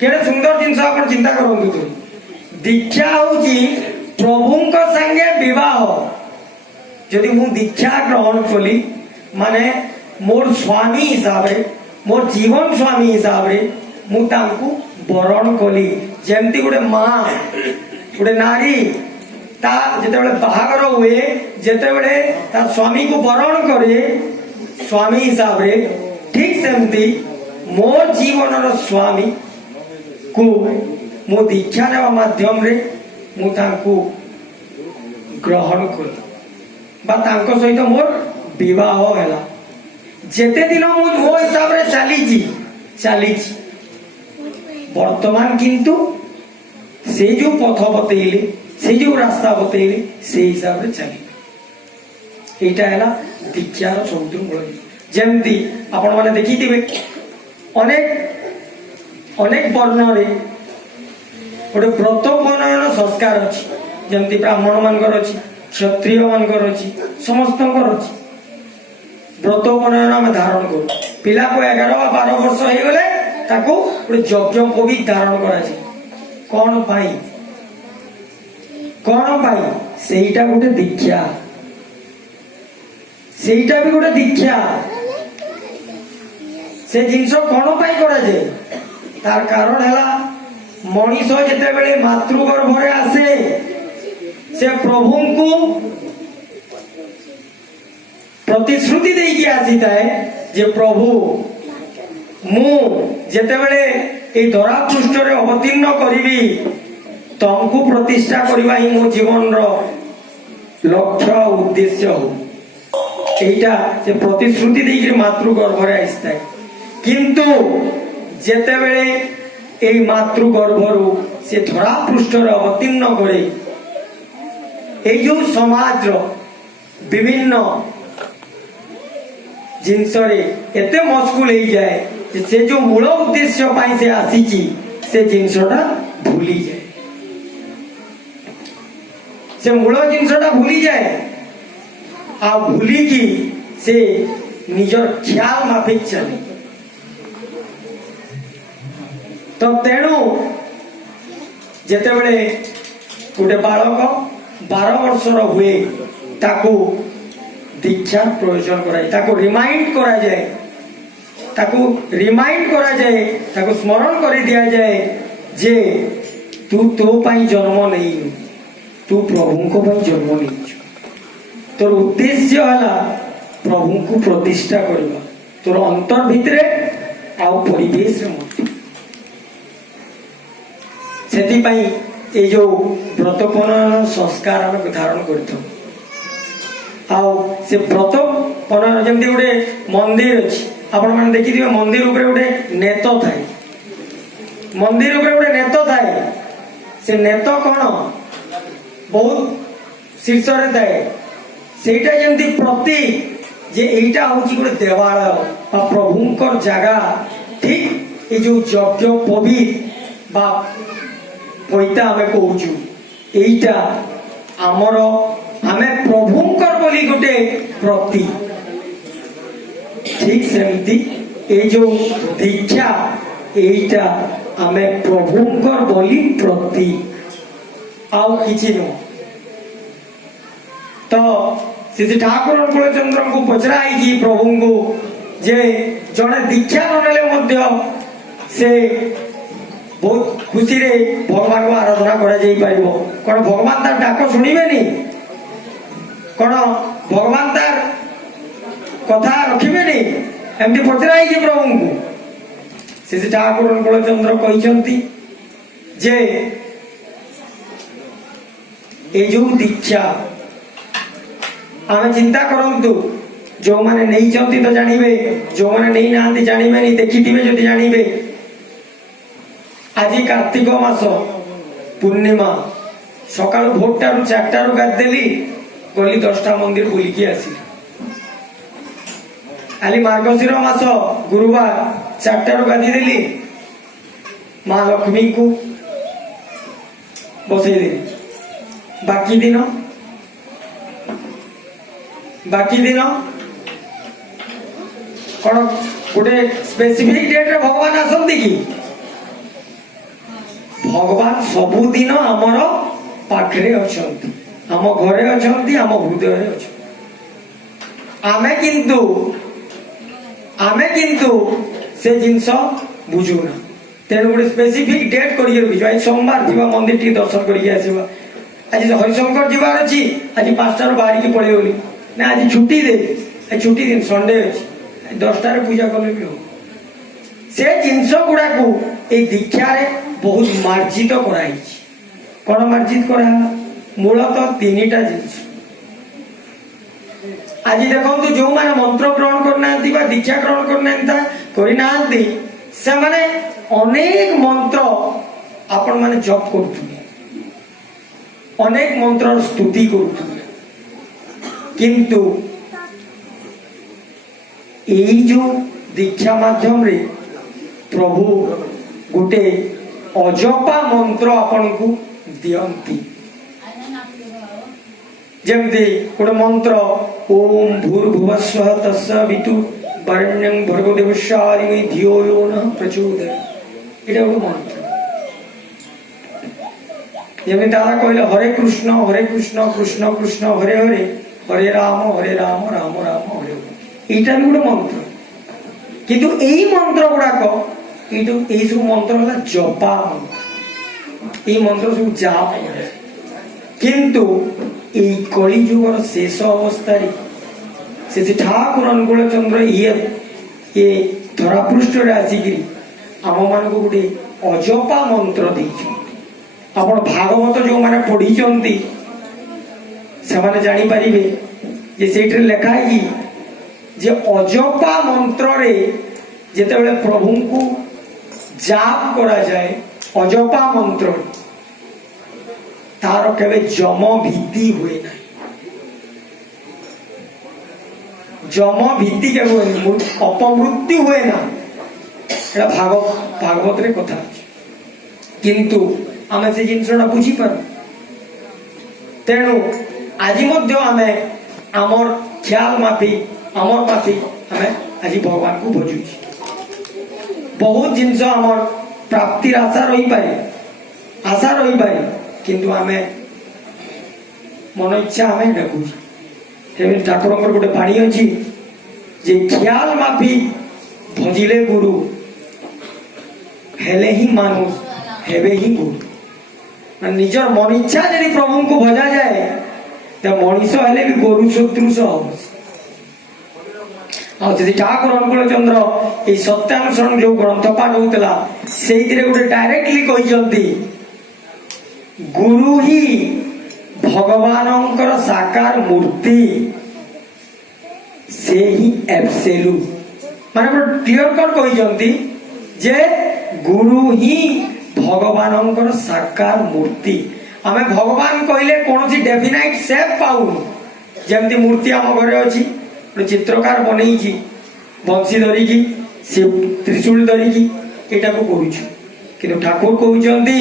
केड़े सुंदर जिनस आप चिंता करंतु तो दीक्षा होची प्रभुंक संगे विवाह जदि मु दीक्षा ग्रहण कली माने मोर स्वामी हिसाब रे मोर जीवन स्वामी हिसाब रे मु तांकु वरण कली जेमती गोटे माँ गोटे नारी ता जेतेबेले बाहागर हुए जेतेबेले ता स्वामी को वरण करे स्वामी हिसाब रे ठीक सेमती मोर जीवन स्वामी को मो दीक्षा नेवा माध्यम रे मु तांकु ग्रहण कर बा तांको सहित मोर विवाह हैला जेते दिन मो हिसाब रे चली वर्तमान किंतु से जो पथ बतेले से जो रास्ता बतेले से हिसाब से चली यहाँ दीक्षार सबुठ मूल जमती आपण मैंने देखिथे अनेक अनेक वर्ण गोटे व्रत उपनयन संस्कार अच्छी जमती ब्राह्मण मानकर अच्छी क्षत्रिय मानकर अच्छी समस्त अच्छी व्रत उपनयन आम धारण करूँ पिला को 11-12 वर्ष हो गले गोटे यज्ञ पवित धारण करा कौन पाई सेटा गोटे दीक्षा सेटा भी गोटे दीक्षा से जिनस कौन पाई करा जाए तार कारण है मनीष जेतेबेले मातृगर्भ रे आसे से प्रभु को प्रतिश्रुति देकी आसी थाए जे प्रभु मु जेतेबेले ए धरा पृष्ठ रे अवतीर्ण करिवि तुमको प्रतिष्ठा करवा ही मो जीवन रो लक्ष्य उद्देश्य हो एटा जे प्रतिश्रुति देकी मातृगर्भ रे आइस्ता किंतु जेतेबेले ए मातृगर्भरु से धरा पृष्ठ रे अवतीर्ण करे ए जो समाज रो विभिन्न जिनस एते मशगुल हो जाए से जो मूल उद्देश्य पाई से आसी से जिनसटा भूली जाए ସେ ମୂଳ ଜିନିଷଟା ଭୁଲି ଯାଏ ଆଉ ଭୁଲିକି ସେ ନିଜର ଖ୍ୟାଲ ମାଫିକ ଚାଲେ। ତ ତେଣୁ ଯେତେବେଳେ ଗୋଟେ ବାଳକ 12 ବର୍ଷର ହୁଏ ତାକୁ ଦୀକ୍ଷା ପ୍ରୟୋଜନ କରାଯାଏ, ତାକୁ ରିମାଇଣ୍ଡ କରାଯାଏ, ତାକୁ ସ୍ମରଣ କରି ଦିଆଯାଏ ଯେ ତୁ ତୋ ପାଇଁ ଜନ୍ମ ନେଇନୁ, ତୁ ପ୍ରଭୁଙ୍କ ପାଇଁ ଜନ୍ମ ନେଇଛୁ। ତୋର ଉଦ୍ଦେଶ୍ୟ ହେଲା ପ୍ରଭୁଙ୍କୁ ପ୍ରତିଷ୍ଠା କରିବା, ତୋର ଅନ୍ତର ଭିତରେ ଆଉ ପରିବେଶରେ ମଧ୍ୟ। ସେଥିପାଇଁ এই যে ব্রত পনয়ন সংস্কার আমি ধারণ করতাম। ଆଉ ସେ ବ୍ରତ ପନୟନ ଯେମିତି ଗୋଟେ ମନ୍ଦିର ଅଛି, ଆପଣ ମାନେ ଦେଖିଥିବେ ମନ୍ଦିର ଉପରେ ଗୋଟେ ନେତ ଥାଏ, ମନ୍ଦିର ଉପରେ ଗୋଟେ ନେତ ଥାଏ। ସେ ନେତ କଣ ବହୁତ ଶୀର୍ଷରେ ଥାଏ, ସେଇଟା ଯେମିତି ପ୍ରତୀକ ଯେ ଏଇଟା ହଉଛି ଗୋଟେ ଦେବାଳୟ ବା ପ୍ରଭୁଙ୍କର ଜାଗା। ଠିକ ଏ ଯୋଉ ଯଜ୍ଞ ପବିତ ବା ପଇତା ଆମେ କହୁଛୁ, এইটা ଆମର ଆମେ ପ୍ରଭୁଙ୍କର ବୋଲି ଗୋଟେ ପ୍ରତୀକ। ଠିକ ସେମିତି এই ଯୋଉ ଦୀକ୍ଷା এইটা ଆମେ ପ୍ରଭୁଙ୍କର ବୋଲି ପ୍ରତୀକ, ଆଉ କିଛି ନୁହଁ। ତ ଶ୍ରୀ ଠାକୁର କୁଳଚନ୍ଦ୍ରଙ୍କୁ ପଚରା ହେଇଛି ପ୍ରଭୁଙ୍କୁ ଯେ ଜଣେ ଦୀକ୍ଷା ନ ନେଲେ ମଧ୍ୟ ସେ ବହୁତ ଖୁସିରେ ଭଗବାନଙ୍କୁ ଆରାଧନା କରାଯାଇ ପାରିବ। କଣ ଭଗବାନ ତାର ଡାକ ଶୁଣିବେନି? କଣ ଭଗବାନ ତାର କଥା ରଖିବେନି? ଏମିତି ପଚରା ହେଇଛି ପ୍ରଭୁଙ୍କୁ। ଶ୍ରୀ ଠାକୁର କୁଳଚନ୍ଦ୍ର କହିଛନ୍ତି ଯେ এই ଯୋଉ ଦୀକ୍ଷା ଆମେ ଚିନ୍ତା କରନ୍ତୁ, ଯୋଉମାନେ ନେଇଛନ୍ତି ତ ଜାଣିବେ, ଯୋଉମାନେ ନେଇ ନାହାନ୍ତି ଜାଣିବେନି, ଦେଖିଥିବେ ଯଦି ଜାଣିବେ। ଆଜି କାର୍ତ୍ତିକ ମାସ ପୂର୍ଣ୍ଣିମା, ସକାଳୁ ଭୋରଟାରୁ 4ଟାରୁ ଗାଧେଲି, ଗଲି 10ଟା ମନ୍ଦିର ବୁଲିକି ଆସିଲି। କାଲି ମାର୍ଗଶିର ମାସ ଗୁରୁବାର 4ଟାରୁ ଗାଧେଇଦେଲି, ମା ଲକ୍ଷ୍ମୀଙ୍କୁ ବସେଇଦେଲି। ବାକି ଦିନ କଣ ଗୋଟେ ସ୍ପେସିଫିକ ଡେଟ୍ରେ ଭଗବାନ ଆସନ୍ତି କି? ଭଗବାନ ସବୁଦିନ ଆମର ପାଖରେ ଅଛନ୍ତି, ଆମ ଘରେ ଅଛନ୍ତି, ଆମ ହୃଦୟରେ ଅଛନ୍ତି। ଆମେ କିନ୍ତୁ ସେ ଜିନିଷ ବୁଝୁନା। ତେଣୁ ଗୋଟେ ସ୍ପେସିଫିକ ଡେଟ୍ କରିକି ରଖିଛୁ, ଆଜି ସୋମବାର ଯିବା ମନ୍ଦିର ଟିକେ ଦର୍ଶନ କରିକି ଆସିବା, ଆଜି ହରିଶଙ୍କର ଯିବାର ଅଛି, ଆଜି 5ଟାରୁ ବାହାରିକି ପଳେଇଗଲି, ନା ଆଜି ଛୁଟି ଦେ, ଛୁଟି ଦିନ ସଣ୍ଡେ ଅଛି, 10ଟାରେ ପୂଜା କଲେ ବି ହବ। ସେ ଜିନିଷ ଗୁଡାକୁ এই ଦୀକ୍ଷାରେ ବହୁତ ମାର୍ଜିତ କରାଯାଇଛି। କଣ ମାର୍ଜିତ କରାହେଲା? ମୂଳତଃ 3ଟା ଜିନିଷ। ଆଜି ଦେଖନ୍ତୁ, ଯୋଉମାନେ ମନ୍ତ୍ର ଗ୍ରହଣ କରିନାହାନ୍ତି ବା ଦୀକ୍ଷା ଗ୍ରହଣ କରିନାହାନ୍ତି, ସେମାନେ ଅନେକ ମନ୍ତ୍ର ଆପଣ ମାନେ ଜପ କରୁଥିବେ, ଅନେକ ମନ୍ତ୍ରର ସ୍ତୁତି କରୁଥିବେ, କିନ୍ତୁ এই ଯୋଉ ଦୀକ୍ଷା ମାଧ୍ୟମରେ ପ୍ରଭୁ ଗୋଟେ ଅଜପା ମନ୍ତ୍ର ଆପଣଙ୍କୁ ଦିଅନ୍ତି। ଯେମିତି ଗୋଟେ ମନ୍ତ୍ର ଓಂ ଭୂର୍ଭୁବସ୍ୱଃ ତତ୍ସବିତୁ ବରେଣ୍ୟଂ ଭର୍ଗୋ ଦେବସ୍ୟ ଧୀମହି ଧିୟୋ यो ନଃ ପ୍ରଚୋଦୟାତ୍। ଏଇଟା ଗୋଟେ ମନ୍ତ୍ର। ଯେମିତି ଦାଦା କହିଲେ ହରେ କୃଷ୍ଣ କୃଷ୍ଣ କୃଷ୍ଣ ହରେ ହରେ, ହରେ ରାମ ରାମ ରାମ ହରେ ହରେ। এইটা ବି ଗୋଟେ ମନ୍ତ୍ର। କିନ୍ତୁ এই ମନ୍ତ୍ର ଗୁଡାକ, এই ସବୁ ମନ୍ତ୍ର ହେଲା ଜପା ମନ୍ତ୍ର, এই ମନ୍ତ୍ର ସବୁ ଜାପ କରେ। କିନ୍ତୁ এই କଳି ଯୁଗର ଶେଷ ଅବସ୍ଥାରେ ଶ୍ରୀ ଠାକୁର ଅନୁକୂଳ ଚନ୍ଦ୍ର ଇଏ ଧରାପୃଷ୍ଠରେ ଆସିକିରି ଆମ ମାନଙ୍କୁ ଗୋଟେ ଅଜପା ମନ୍ତ୍ର ଦେଇଛନ୍ତି। ଆପଣ ଭାଗବତ ଯୋଉମାନେ ପଢିଛନ୍ତି ସେମାନେ ଜାଣିପାରିବେ ଯେ ସେଇଥିରେ ଲେଖା ହେଇଛି ଯେ ଅଜପା ମନ୍ତ୍ରରେ ଯେତେବେଳେ ପ୍ରଭୁଙ୍କୁ ଜାପ କରାଯାଏ, ଅଜପା ମନ୍ତ୍ର ତାର କେବେ ଯମ ଭୀତି ହୁଏ ନାହିଁ। ଯମ ଭୀତି କେବେ ହୁଏନି, ଅପମୃତ୍ୟୁ ହୁଏ ନା। এটা ଭାଗବତରେ କଥା ଅଛି। କିନ୍ତୁ ଆମେ ସେ ଜିନିଷଟା ବୁଝିପାରୁ। तेणु आज आमे आमर ख्याल माफी आमर माफी आमे आज भगवान को भोजु बहुत जिनस आमर प्राप्तिर आशा रही पारे किंतु आमे मन इच्छा आमे डाकू ठाकुर गोटे बाणी अच्छी जे ख्याल माफी भजिले गुरु हेले ही मानुष हेबे ही गुरु निजर मन इच्छा यदि प्रभु को भजा जाए तो मनीष हेले भी गोरु सदृश हम ठाकुर अनुकूल चंद्र ये सत्यानुसरण जो ग्रंथ पाठ होता से गोटे डायरेक्टली कहते गुरु ही भगवान साकार मूर्ति से ही एब्सोल्यूट माने क्लियर कट कहते जे गुरु ही भगवान साकार मूर्ति आमे भगवान कहले कौन सी डेफिनाइट शेप पाऊ जमती मूर्ति आम घरे अच्छी चित्रकार बनई बंशी धरिकी से त्रिशूल धरिकी एटा को करूछु किंतु ठाकुर कहउचंदी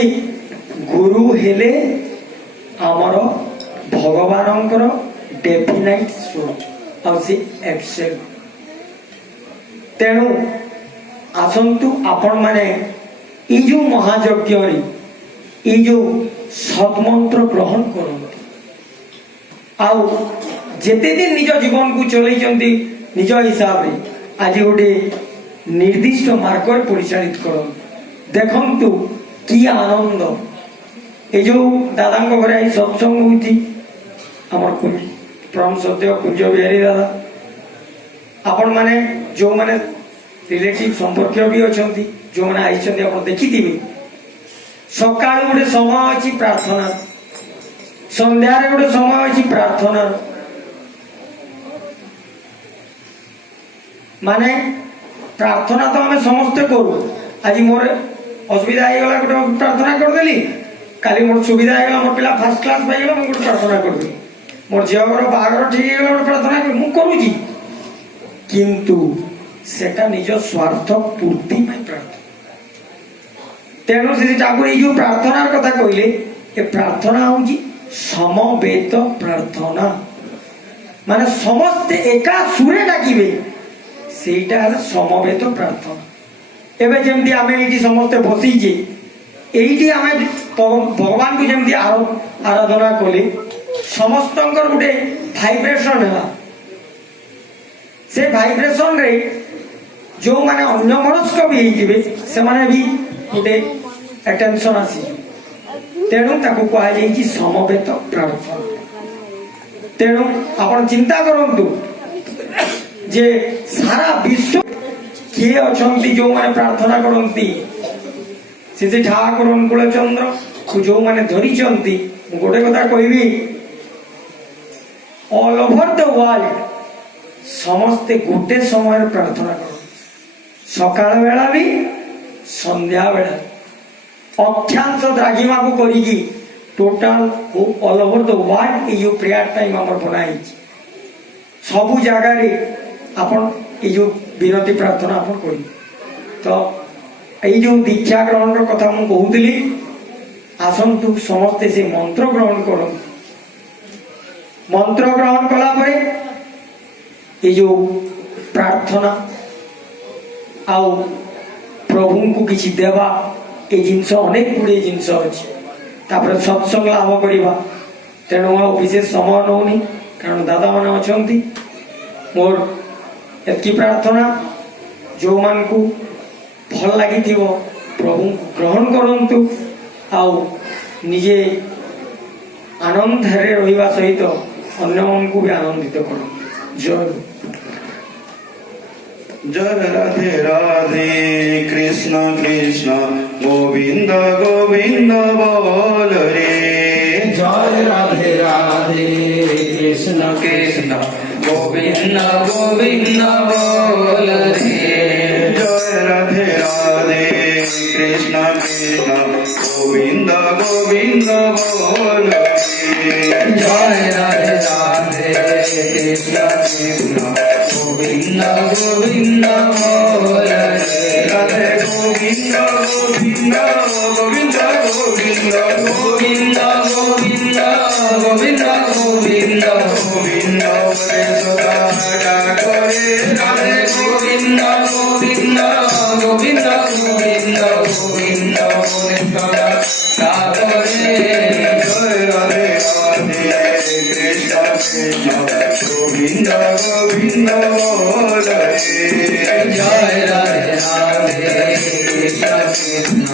गुरु हेले आमर भगवानंकर डेफिनाइट स्वरूप और से एक्सेल तेणु आसंतु आपण माने ई जो महायज्ञ रे जो सदमंत्र ग्रहण करते आउ जेते दिन निज जीवन को चलई निज हिसाब रे आज गोटे निर्दिष्ट मार्ग परिचालित कर देखंतु कि आनंद ये जो दादा घरे सत्संग हुई आम परम सत्य कुंज बिहारी दादा आपण माने जो माने रिलेटिव संपर्क भी अच्छा जो मैंने आई देखी सका गोटे समय अच्छी प्रार्थना संध्यारे गोटे समय अच्छी प्रार्थना माने प्रार्थना तो हमें समस्ते करू आज मोर असुविधा होगा गोटे प्रार्थना करदेली काली मोर सुविधा होगा मोर पिला फर्स्ट क्लास पाइगला मुझे प्रार्थना करदेली मोर झीवर बाहर ठीक है गोटे प्रार्थना करुची किंतु सेटा निज स्वार्थ पूर्ति प्रार्थना तेणु श्री ठाकुर ये जो प्रार्थना कथा कहले ये प्रार्थना हूँ समवेत प्रार्थना माने समस्ते एका सुरे डाकिबे सेटा समवेत प्रार्थना एबे जेमती आमे एठी समस्ते बसीजे एठी आमे भगवान को जेमती आराधना कले समस्तंकर गोटे वाइब्रेशन है से वाइब्रेशन रे जो माने अन्य मनस्क भी होइजिबे से माने भी गोटे अटेंशन आसी तेणु ताको कहा जाइछि समवेत प्रार्थना तेणु आपण चिंता करंतु जे सारा विश्व किए अछंती जो माने प्रार्थना करंती से ठाकुर अनुकूल चंद्र जो माने धरी चंती गोटे कथा कहबी ऑल ओवर द वर्ल्ड समस्ते गोटे समय प्रार्थना कर सकाळ बेला भी संध्या बेला अक्षांश द्राघिमा को करिकी total all over the world ये प्रेयर टाइम हमर बनाई सबु जगह रे आपण ये जो विनती प्रार्थना आपण करी तो ये जो दीक्षा ग्रहण कथा मु कहूली आसंतु समस्ते से मंत्र ग्रहण कर मंत्र ग्रहण कला परे ये जो प्रार्थना आउ प्रभु को किसी देवा ये जिनस अनेक गुड़े जिनस अच्छी तापर सत्संग लाभ करवा तेणु आ विशेष समय नौनी कारण दादा मैंने अच्छा मोर एतकी प्रार्थना जो मान को भल लगी प्रभु ग्रहण करंतु आउ निजे आनंद रहा सहित अन्य मन को भी आनंदित कर जय जय राधे राधे कृष्ण कृष्ण गोविंद गोविंद बोल रे जय राधे राधे कृष्ण कृष्ण गोविंद गोविंद बोल रे जय राधे राधे कृष्ण कृष्ण गोविंद गोविंद बोल रे जय राधे राधे कृष्ण कृष्ण गोविंद गोविंद बोल रे राधे गोविंद गोविंद गोविंद गोविंद गोविंद गोविंद गोविंद রে সদা ডাকরে রাধে গোবিন্দ গোবিন্দ গোবিন্দ গোবিন্দ গোবিন্দ বলে সদা ডাকরে জয় রাধে রাধে কৃষ্ণ কৃষ্ণ গোবিন্দ গোবিন্দ বলে জয় রাধে রাধে কৃষ্ণ কৃষ্ণ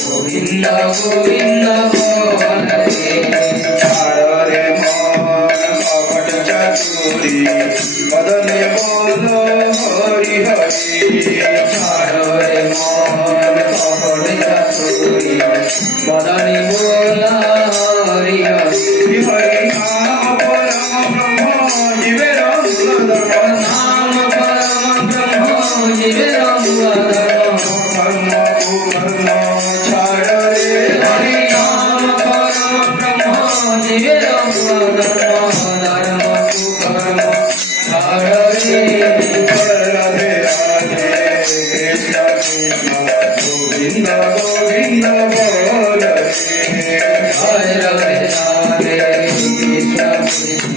গোবিন্দ গোবিন্দ বলে ছাড়রে মন কপট চাতুরি বদনে বলো হরি হরি ছাড়রে মন কপট চাতুরি বদনে বলা হরি হরি হরি নাম পরম ব্রহ্ম জীবের ধর্ম নাম পরম ব্রহ্ম জীবের ধর্ম কর্ম কুকর্ম ছাড়রে হরি নাম পরম ব্রহ্ম জীবের ধর্ম ধর্ম কুকর্ম ছাড়রে রাধে রাধে কৃষ্ণ কৃষ্ণ গোবিন্দ গোবিন্দ বলে জয় রাধে রাধে কৃষ্ণ কৃষ্ণ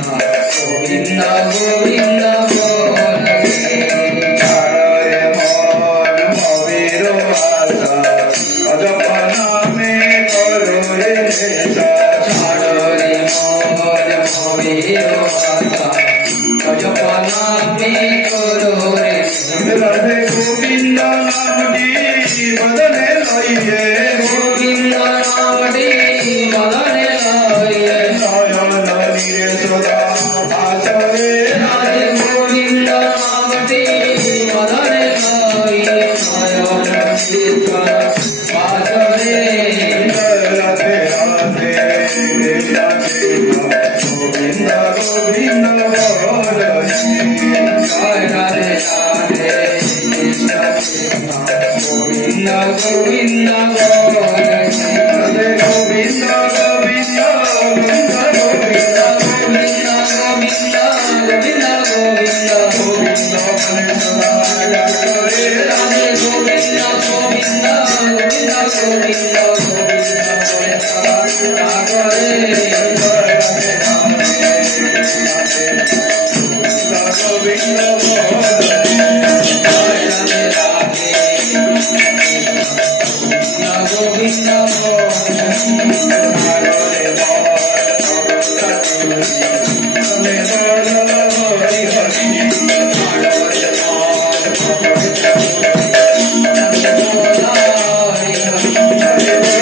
গোবিন্দ গোবিন্দ বলে ছাড়রে মন ভবের আশা অজপ নামে করো রে নেশা ছাড়রে মন ভবের আশা অজপনা মে করো রে রাধে গোবিন্দ নামটি বদনে লইয়ে গোবিন্দ নামটি মদনে লয়ে নয়ন নীরে সদা ভাসরে রাধে গোবিন্দ নামটি মদনে লয়ে নয়ন চিত্র বাসরে রাধে রাধে কৃষ্ণ কৃষ্ণ গোবিন্দ গোবিন্দ বলে জয় রাধে রাধে কৃষ্ণ কৃষ্ণ গোবিন্দ গোবিন্দ বলে রাধে গোবিন্দ গোবিন্দ গোবিন্দ গোবিন্দ গোবিন্দ গোবিন্দ গোবিন্দ গোবিন্দ গোবিন্দ বলে সদা ডাকরে রাধে গোবিন্দ গোবিন্দ গোবিন্দ গোবিন্দ গোবিন্দ বলে সদা ডাকরে রাধে রাধে কৃষ্ণ কৃষ্ণ গোবিন্দ বলে জয় রাধে রাধে গোবিন্দ ছাড়রে মন তনে বলো হরি হরি হরি হরি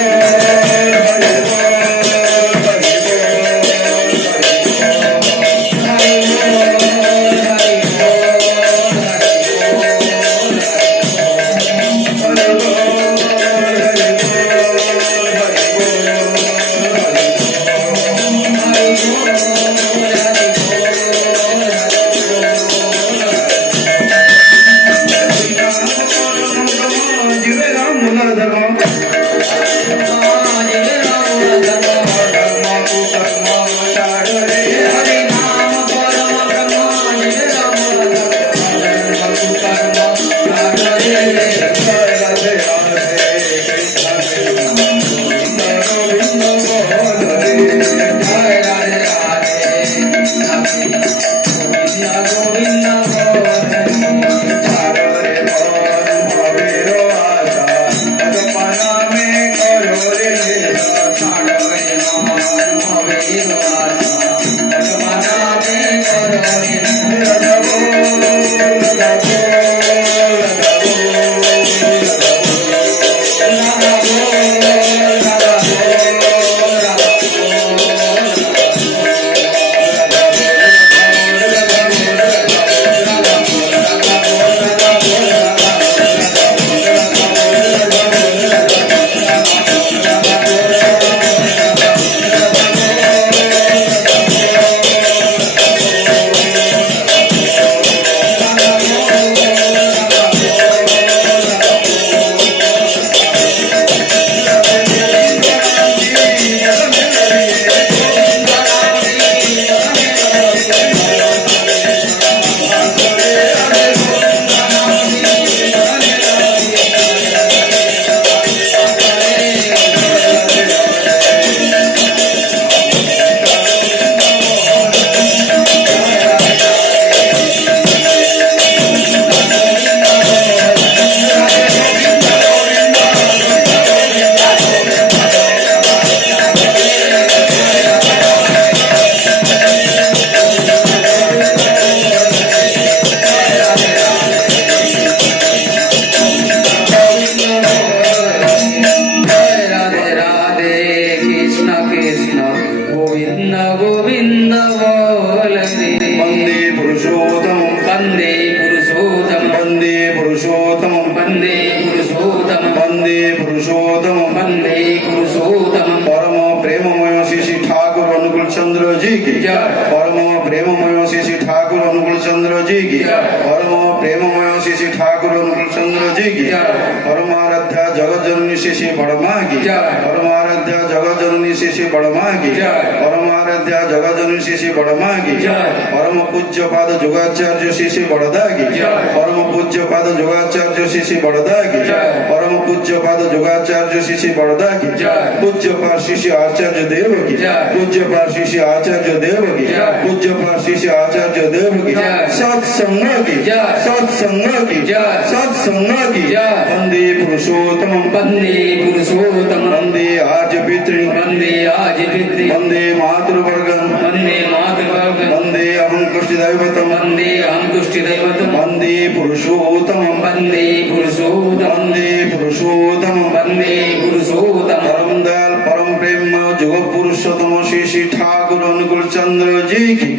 जी की परम प्रेममय श्री श्री ठाकुर अनुकूल चंद्र जी की परमाराध्या जगत जननी श्री श्री बड़मा की परमाराध्या जगत जननी श्री श्री बड़मा की परमाराध्या जगत जननी श्री श्री बड़मा की परम पूज्य पाद जुगाचार्य श्री श्री बड़दा की परम पूज्य पाद जुगाचार्य श्री श्री बड़दा की परम पूज्य पाद जुगाचार्य श्री श्री बड़दा की पूज्य पाद श्री श्री आचार्य देव की पूज्य पाद श्री श्री आचार्य देव की पूज्य पाद श्री श्री आचार्य देव की सत्संग की सत्संग की सत्संग की वंदे पुरुषोत्तम वंदे आज पितृ वंदे मातृवर्गं वंदे अहं कुष्ठदैवतं वंदे पुरुषोत्तम वंदे पुरुषोत्तम परम दयाल परम प्रेम जुग पुरुषोत्तम श्री श्री ठाकुर अनुकूल चंद्र जी की